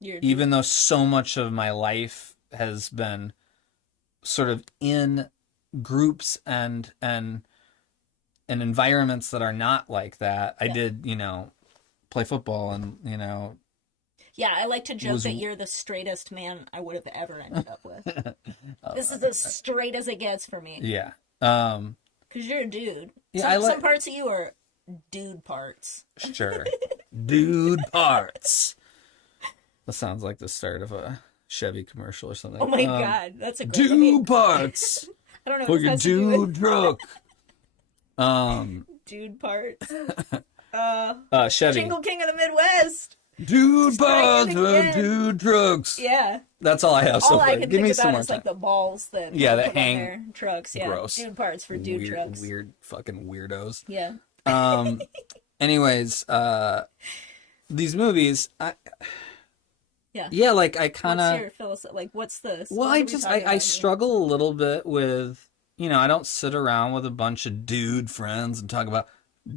Even though so much of my life has been sort of in groups and environments that are not like that. I did, play football and, Yeah, I like to joke that you're the straightest man I would have ever ended up with. This is as straight as it gets for me. Yeah. Because you're a dude. Yeah, some parts of you are dude parts. Sure. Dude parts. That sounds like the start of a Chevy commercial or something. Oh my god, that's a great dude parts. I don't know for what your dude truck. Dude parts. Chevy. Jingle King of the Midwest. Dude parts for dude trucks. Yeah. That's all I have so far. All I can Give think me about some more is time. like the balls that that put on hang. their trucks. Yeah. Gross. Dude parts for dude trucks. Weird fucking weirdos. Yeah. Anyways, these movies, yeah, like I kind of. What's your philosophy? Like, what's the? Well, I struggle a little bit with, I don't sit around with a bunch of dude friends and talk about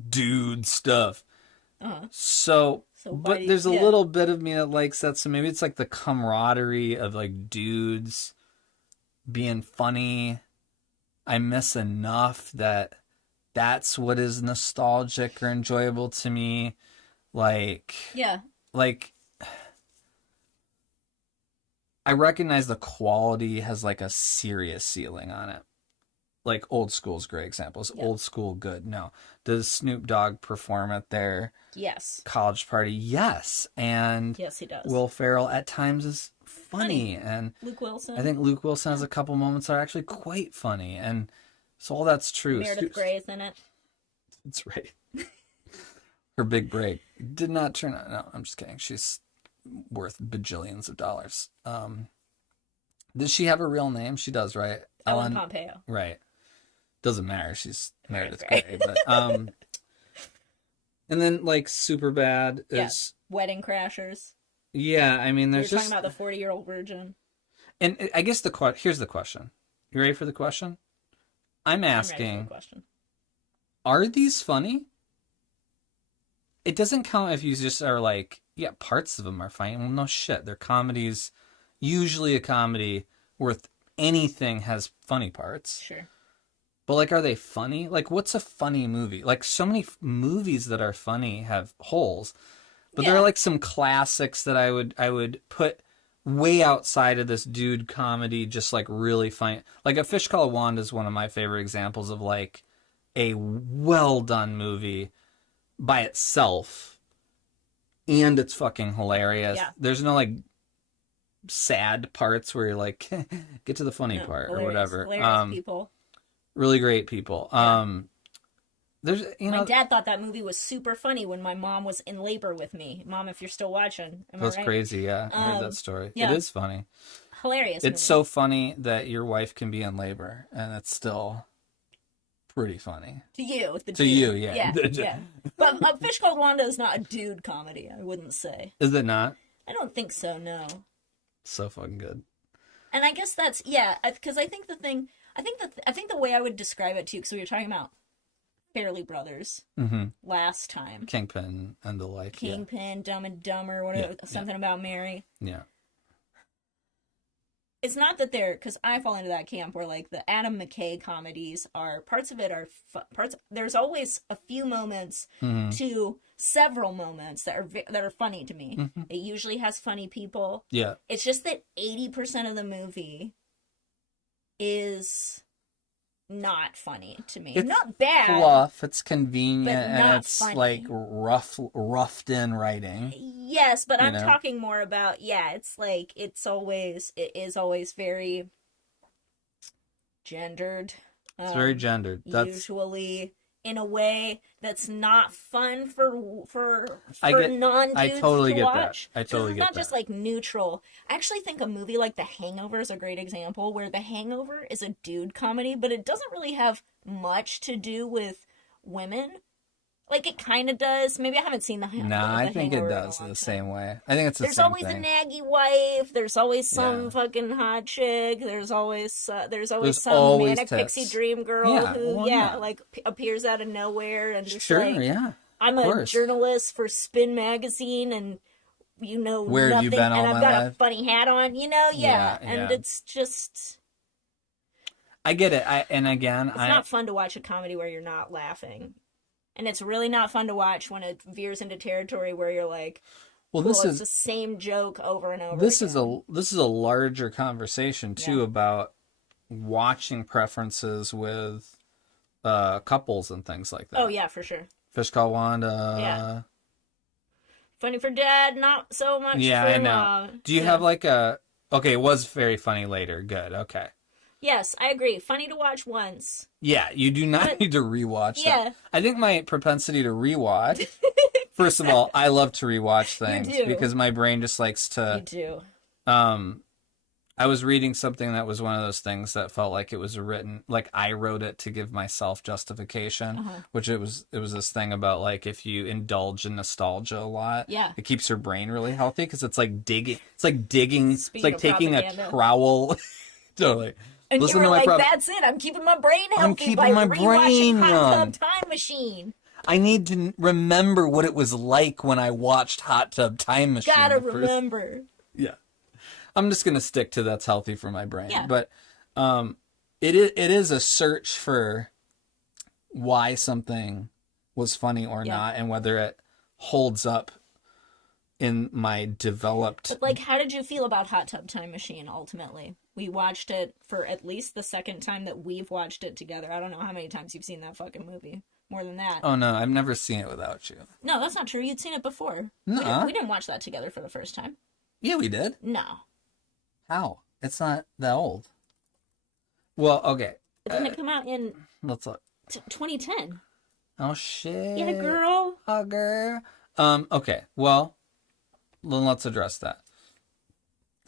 dude stuff. So but there's a little bit of me that likes that. So maybe it's like the camaraderie of like dudes being funny. I miss enough that's what is nostalgic or enjoyable to me. Like, I recognize the quality has like a serious ceiling on it. Like Old School's great examples. Yeah. Old School good. No. Does Snoop Dogg perform at their college party? Yes. And yes, he does. Will Ferrell at times is funny. And Luke Wilson. I think Luke Wilson has a couple moments that are actually quite funny. And so all that's true. Meredith Grey's in it. That's right. Her big break did not turn out. No, I'm just kidding. She's worth bajillions of dollars. Does she have a real name? She does, right? Ellen Pompeo. Right. Doesn't matter. She's Meredith Grey. But, and then like Superbad is Wedding Crashers. Yeah, I mean, there's You're talking about the 40-year-old virgin. And I guess here's the question. You ready for the question? I'm asking. I'm ready for the question. Are these funny? It doesn't count if you just are like, yeah, parts of them are funny. Well, no shit. They're comedies. Usually a comedy worth anything has funny parts. Sure. But like, are they funny? Like, what's a funny movie? Like, so many movies that are funny have holes. But there are like some classics that I would put way outside of this dude comedy, just like really funny. Like A Fish Called Wanda is one of my favorite examples of like a well done movie by itself, and it's fucking hilarious. Yeah. There's no like sad parts where you're like, get to the funny part or whatever. Hilarious people. Really great people. There's, my dad thought that movie was super funny when my mom was in labor with me. Mom, if you're still watching, that's right? Crazy. Yeah, I heard that story. Yeah. It is funny. Hilarious. It's so funny that your wife can be in labor, and it's still pretty funny to you. Yeah. But Fish Called Wanda is not a dude comedy. I wouldn't say. Is it not? I don't think so. No. So fucking good. And I guess that's because I think the thing. I think the way I would describe it to you, because we were talking about Fairly Brothers last time. Kingpin and the like. Kingpin, Dumb and Dumber, whatever, something about Mary. Yeah. It's not that they're, because I fall into that camp where like the Adam McKay comedies are, parts of it are, there's always a few moments to several moments that are funny to me. It usually has funny people. Yeah. It's just that 80% of the movie is not funny to me. It's not bad. Fluff. It's convenient, and it's funny. like roughed in writing. Yes, but I'm talking more about it's like it is always very gendered. It's very gendered. Usually in a way that's not fun for non-dudes I totally to get watch. that. I totally it's get not that. just like neutral. I actually think a movie like The Hangover is a great example, where The Hangover is a dude comedy, but it doesn't really have much to do with women. Like, it kind of does. Maybe I haven't seen the Hangover. Nah, I think it does the same way. I think it's the There's same always thing. a naggy wife. There's always some fucking hot chick. There's always some manic pixie dream girl who like appears out of nowhere and just I'm a journalist for Spin magazine, and where nothing, have you been all and I've my got life? a funny hat on, and it's just. I get it. It's not fun to watch a comedy where you're not laughing. And it's really not fun to watch when it veers into territory where you're like, it's the same joke over and over. This is a larger conversation too about watching preferences with couples and things like that. Oh yeah, for sure. Fish Call Wanda. Yeah. Funny for Dad, not so much. Yeah, I know. Do you have like a? Okay, it was very funny later. Good. Okay. Yes, I agree. Funny to watch once. Yeah, you do not need to rewatch that. I think my propensity to rewatch, first of all, I love to rewatch things because my brain just likes to. You do. I was reading something that was one of those things that felt like it was written, like I wrote it to give myself justification, which it was this thing about like if you indulge in nostalgia a lot, it keeps your brain really healthy because it's like digging, it's like taking a trowel. Totally. And you were like, that's it. I'm keeping my brain healthy by rewatching Hot Tub Time Machine. I need to remember what it was like when I watched Hot Tub Time Machine. Gotta remember. Yeah. I'm just going to stick to that's healthy for my brain. Yeah. But it is a search for why something was funny or not and whether it holds up in my developed... But, like, how did you feel about Hot Tub Time Machine, ultimately? We watched it for at least the second time that we've watched it together. I don't know how many times you've seen that fucking movie. More than that. Oh, no, I've never seen it without you. No, that's not true. You'd seen it before. No. We didn't watch that together for the first time. Yeah, we did. No. How? It's not that old. Well, okay. Didn't it come out in... Let's look. 2010. Oh, shit. Yeah, girl. Oh, girl. Okay, well... Then let's address that.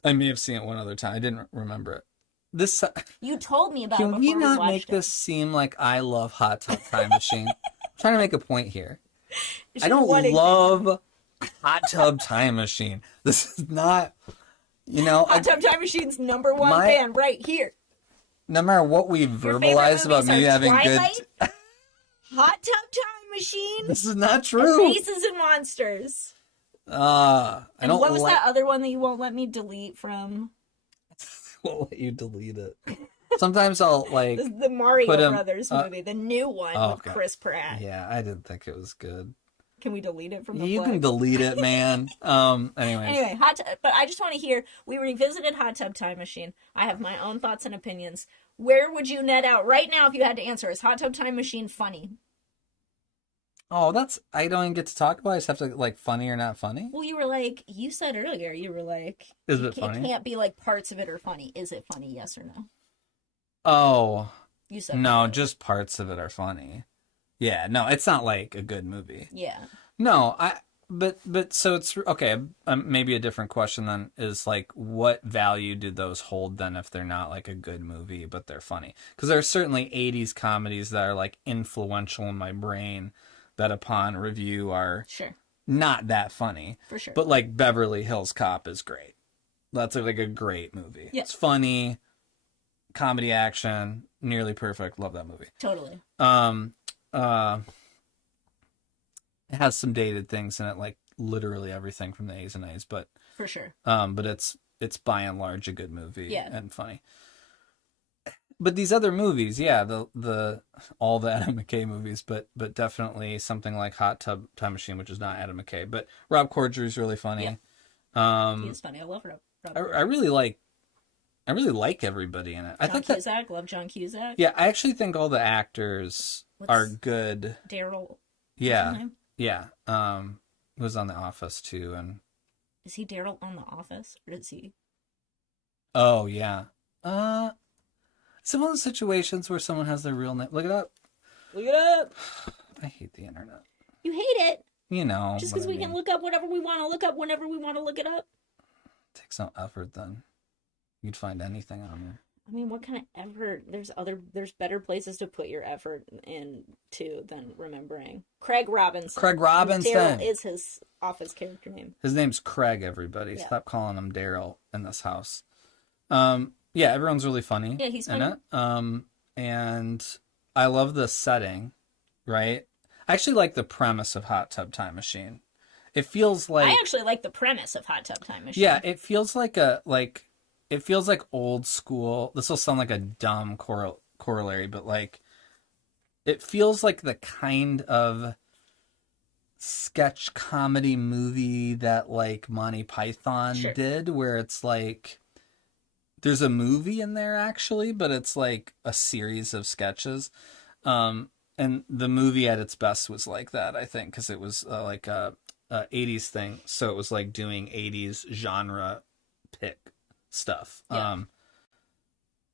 I may have seen it one other time. I didn't remember it. This you told me about it before we watched it. Can we not make this seem like I love Hot Tub Time Machine? I'm trying to make a point here. I don't love Hot Tub Time Machine. This is not, Hot Tub Time Machine's number one fan right here. No matter what we verbalize about me having Twilight, good... Hot Tub Time Machine. This is not true. Faces and Monsters. I don't. What was that other one that you won't let me delete from? Won't let you delete it. Sometimes I'll like the Mario Brothers movie, the new one with Chris Pratt. Yeah, I didn't think it was good. Can we delete it from the You can delete it, man. Anyway, but I just want to hear. We revisited Hot Tub Time Machine. I have my own thoughts and opinions. Where would you net out right now if you had to answer? Is Hot Tub Time Machine funny? Oh, I don't even get to talk about it. I just have to, like, funny or not funny? Well, you said earlier, is it funny? It can't be, like, parts of it are funny. Is it funny, yes or no? Oh. You said no, funny. Just parts of it are funny. Yeah, no, it's not, like, a good movie. Yeah. No, but so it's, okay, maybe a different question then is, like, what value do those hold then if they're not, like, a good movie, but they're funny? Because there are certainly 80s comedies that are, like, influential in my brain that upon review are not that funny. For sure. But like Beverly Hills Cop is great. That's like a great movie. Yeah. It's funny, comedy action, nearly perfect. Love that movie. Totally. It has some dated things in it, like literally everything from the A's and A's, but for sure. But it's by and large a good movie and funny. But these other movies, the all the Adam McKay movies, but definitely something like Hot Tub Time Machine, which is not Adam McKay, but Rob Corddry's really funny. Yeah. He's funny. I love Rob. I really like everybody in it. John Cusack, love John Cusack. Yeah, I actually think all the actors are good. Daryl. Yeah. Who's on The Office too, and is he Daryl on The Office, or is he? Oh yeah. Some of those situations where someone has their real name. Look it up. Look it up. I hate the internet. You hate it? You know. Just because we can look up whatever we want to look up whenever we want to look it up? It takes no effort then. You'd find anything on there. I mean, what kind of effort? There's better places to put your effort into than remembering. Craig Robinson. Craig Robinson. Daryl is his office character name. His name's Craig, everybody. Yeah. Stop calling him Daryl in this house. Yeah, everyone's really funny. Yeah, he's funny. In it. And I love the setting, right? I actually like the premise of Hot Tub Time Machine. It feels like... I actually like the premise of Hot Tub Time Machine. Yeah, it feels like it feels like old school. This will sound like a dumb corollary, but like it feels like the kind of sketch comedy movie that like Monty Python did, where it's like there's a movie in there actually, but it's like a series of sketches. And the movie at its best was like that, I think, because it was like a 80s thing. So it was like doing 80s genre pick stuff. Yeah.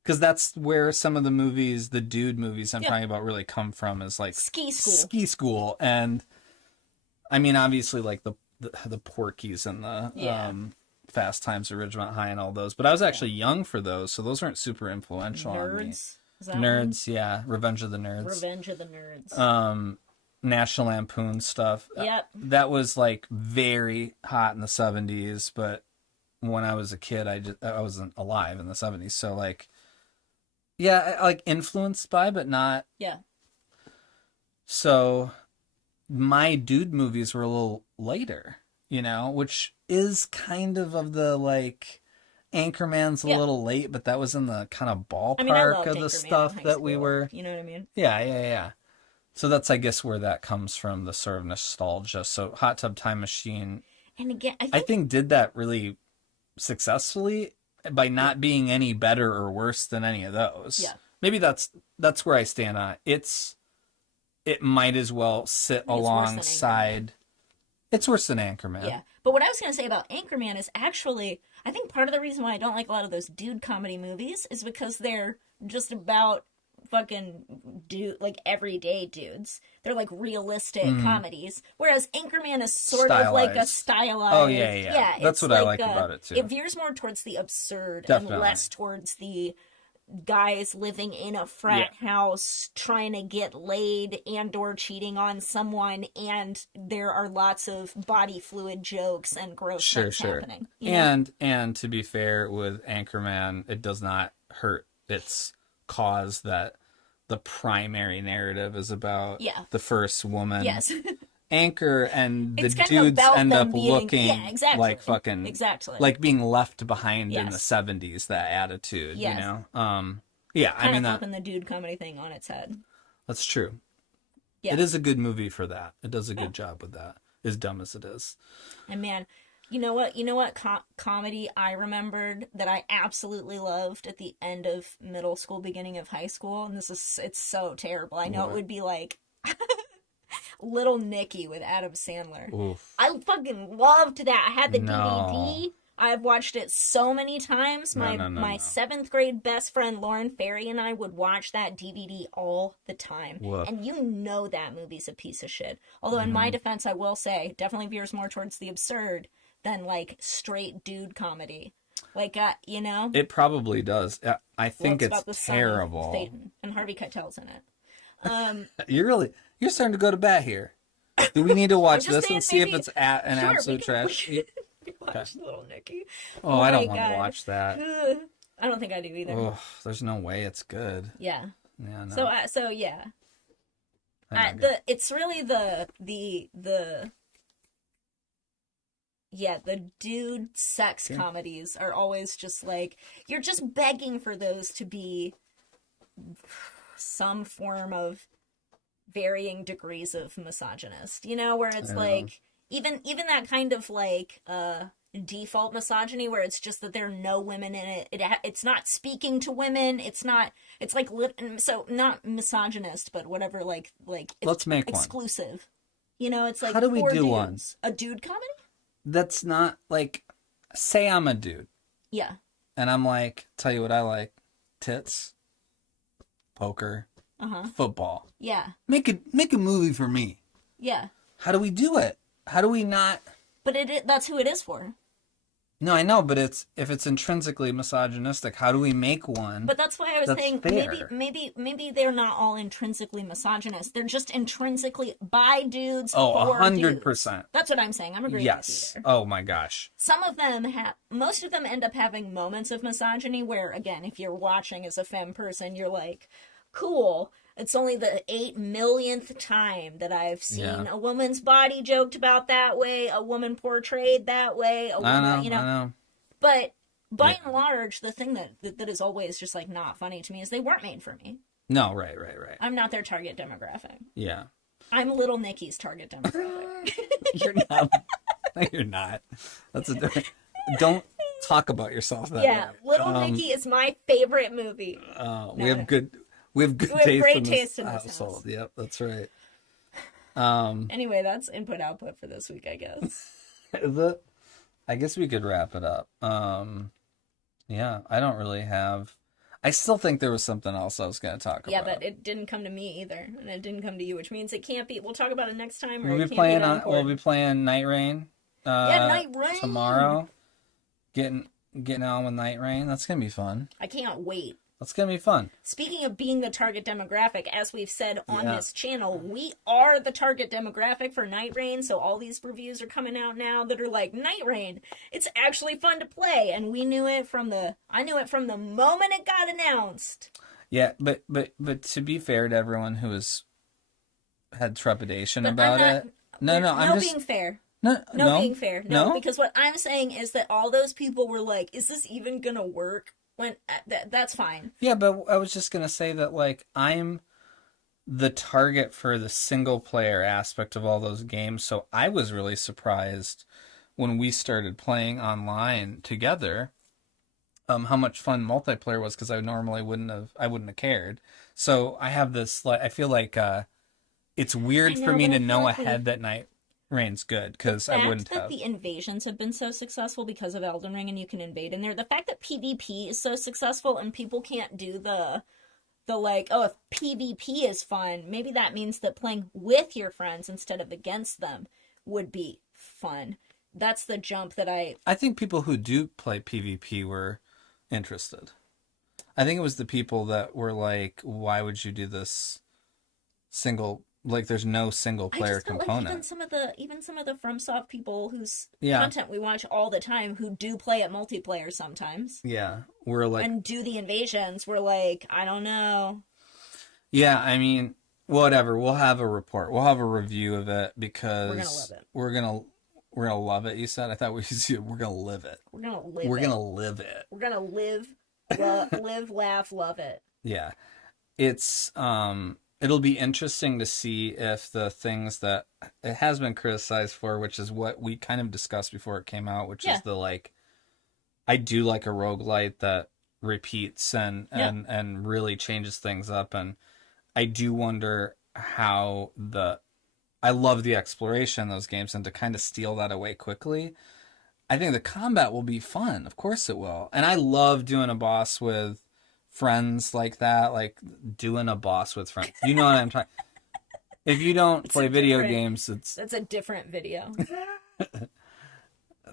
Because that's where some of the movies, the dude movies I'm talking about, really come from, is like ski school. And I mean, obviously like the Porky's and the Fast Times at Ridgemont High and all those, but I was actually young for those, so those weren't super influential on me. Nerds, yeah. Revenge of the Nerds. National Lampoon stuff. Yep. That was like very hot in the 70s, but when I was a kid, I wasn't alive in the 70s. So like, yeah, like influenced by, but not. Yeah. So my dude movies were a little later, you know, which is kind of the like, Anchorman's a little late, but that was in the kind of ballpark of the stuff that we were. You know what I mean? Yeah. So that's, I guess, where that comes from, the sort of nostalgia. So Hot Tub Time Machine, and again, I think did that really successfully by not being any better or worse than any of those. Yeah. Maybe that's where I stand on it. It might as well sit alongside. It's worse than Anchorman. Yeah. But what I was going to say about Anchorman is actually, I think part of the reason why I don't like a lot of those dude comedy movies is because they're just about fucking like everyday dudes. They're like realistic comedies, whereas Anchorman is sort of like a stylized. Oh yeah. That's what I like about it too. It veers more towards the absurd and less towards the guys living in a frat house trying to get laid and or cheating on someone, and there are lots of body fluid jokes and gross things happening. And to be fair with Anchorman, it does not hurt its cause that the primary narrative is about the first woman. Yes. Anchor and the dudes end up looking like fucking like being left behind in the 70s, that attitude, you know? I mean, flipping the dude comedy thing on its head. That's true. Yeah. It is a good movie for that. It does a good job with that, as dumb as it is. And man, you know what comedy I remembered that I absolutely loved at the end of middle school, beginning of high school, and it's so terrible. I know it would be like Little Nicky with Adam Sandler. Oof. I fucking loved that. I had the DVD. I've watched it so many times. My 7th grade best friend Lauren Ferry and I would watch that DVD all the time. Woof. And you know that movie's a piece of shit. Although in my defense, I will say, definitely veers more towards the absurd than like straight dude comedy. Like, you know? It probably does. I think it's terrible. Satan, and Harvey Keitel's in it. You're starting to go to bat here. Do we need to watch this and see if it's an absolute trash? Watch Little Nicky. Oh, I don't want to watch that. I don't think I do either. Oh, there's no way it's good. Yeah. Yeah. No. So yeah. It's really the dude sex comedies are always just like, you're just begging for those to be some form of varying degrees of misogynist, you know, where it's like even that kind of like default misogyny where it's just that there are no women in it. It's not speaking to women. It's like so not misogynist, but whatever. Like let's make exclusive. One. You know, it's like, how do we do dudes. one? A dude comedy? That's not like, say I'm a dude. Yeah. And I'm like, tell you what I like: tits, poker, football. Yeah. Make a movie for me. Yeah. How do we do it? How do we not? But that's who it is for. No, I know, but if it's intrinsically misogynistic, how do we make one? But that's why I was saying fair? maybe they're not all intrinsically misogynist. They're just intrinsically by dudes. Oh, 100%. That's what I'm saying. I'm agreeing with you there. Oh my gosh. Some of them most of them end up having moments of misogyny where, again, if you're watching as a femme person, you're like, cool. It's only the 8 millionth time that I've seen a woman's body joked about that way, a woman portrayed that way, a woman, I know. But by and large, the thing that is always just like not funny to me is they weren't made for me. No, right. I'm not their target demographic. Yeah. I'm Little Nicky's target demographic. You're not. No, you're not. That's a different. Don't talk about yourself that way. Little Nicky is my favorite movie. We have great taste in this household. Yep, that's right. Anyway, that's input-output for this week, I guess. Is it? I guess we could wrap it up. Yeah, I don't really have... I still think there was something else I was going to talk about. Yeah, but it didn't come to me either, and it didn't come to you, which means it can't be... We'll talk about it next time, or we'll be playing Night Rain. Night Rain! Tomorrow. Getting on with Night Rain. That's going to be fun. I can't wait. That's going to be fun. Speaking of being the target demographic, as we've said on this channel, we are the target demographic for Night Rain, so all these reviews are coming out now that are like, Night Rain, it's actually fun to play, and I knew it from the moment it got announced. Yeah, but to be fair to everyone who had trepidation about it. I'm being fair. No, being fair. No, because what I'm saying is that all those people were like, is this even going to work? When that's fine. Yeah, but I was just going to say that, like, I'm the target for the single player aspect of all those games, so I was really surprised when we started playing online together how much fun multiplayer was, because I normally wouldn't have cared. So I have this, like, I feel like it's weird for me to know ahead that Night Rain's good, because I wouldn't have. The fact that the invasions have been so successful because of Elden Ring and you can invade in there, the fact that PvP is so successful and people can't do the like, oh, if PvP is fun, maybe that means that playing with your friends instead of against them would be fun. That's the jump that I think people who do play PvP were interested. I think it was the people that were like, why would you do this single? Like, there's no single player component. Like even some of the FromSoft people whose content we watch all the time, who do play at multiplayer sometimes. Yeah, we're like, and do the invasions. We're like, I don't know. Yeah, I mean, whatever. We'll have a report. We'll have a review of it, because we're gonna love it. We're gonna love it. You said. I thought we're gonna live it. We're gonna live. We're gonna live it. We're gonna live, laugh, love it. Yeah, it's It'll be interesting to see if the things that it has been criticized for, which is what we kind of discussed before it came out, which is the, like, I do like a roguelite that repeats and really changes things up. And I do wonder how I love the exploration in those games, and to kind of steal that away quickly. I think the combat will be fun. Of course it will. And I love doing a boss with friends like that, like doing a boss with friends. You know what I'm talking. If you don't play video games, that's a different video. It's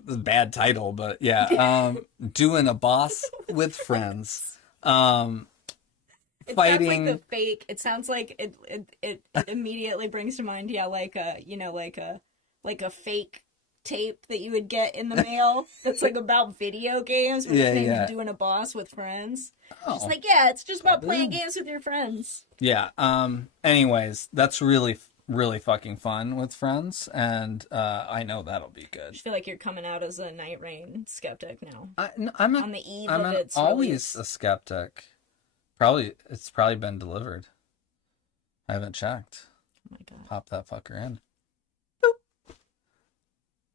a bad title, but yeah, doing a boss with friends. Fighting. Sounds like the fake. It sounds like it immediately brings to mind, like a fake tape that you would get in the mail that's like about video games, where you're doing a boss with friends. It's like, it's just about playing games with your friends. Yeah. Anyways, that's really, really fucking fun with friends, and I know that'll be good. I feel like you're coming out as a Night Rain skeptic now. I'm on the eve of its always release. A skeptic. It's probably been delivered. I haven't checked. Oh my god. Pop that fucker in. Boop.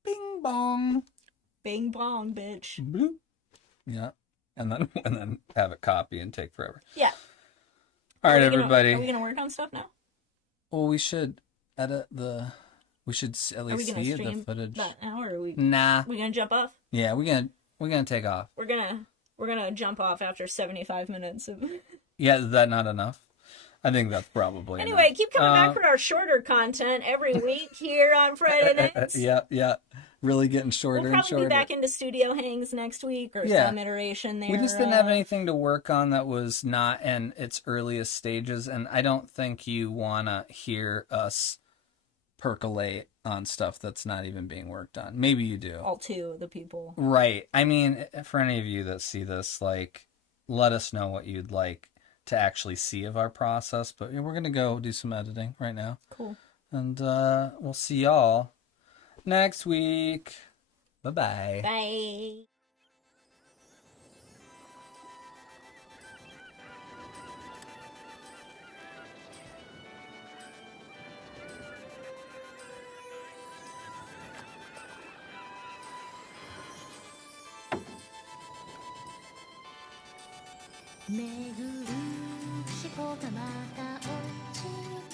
Bing bong. Bing bong, bitch. Bloop. Yeah. And then have it copy and take forever. Yeah. All right, everybody. Are we gonna work on stuff now? Well, we should edit the. We should at least see the footage. That now, or are we? Nah. We gonna jump off? Yeah, we're gonna take off. We're gonna jump off after 75 minutes of. Yeah, is that not enough? I think that's probably anyway. enough. Keep coming back for our shorter content every week here on Friday nights. Yeah. Really getting shorter and shorter. We'll probably be back into studio hangs next week or some iteration there. We just didn't have anything to work on that was not in its earliest stages, and I don't think you want to hear us percolate on stuff that's not even being worked on. Maybe you do. All two of the people. Right. I mean, for any of you that see this, like, let us know what you'd like to actually see of our process. But we're going to go do some editing right now. Cool. And we'll see y'all next week. Bye-bye. Bye.巡る思考がまた落ちる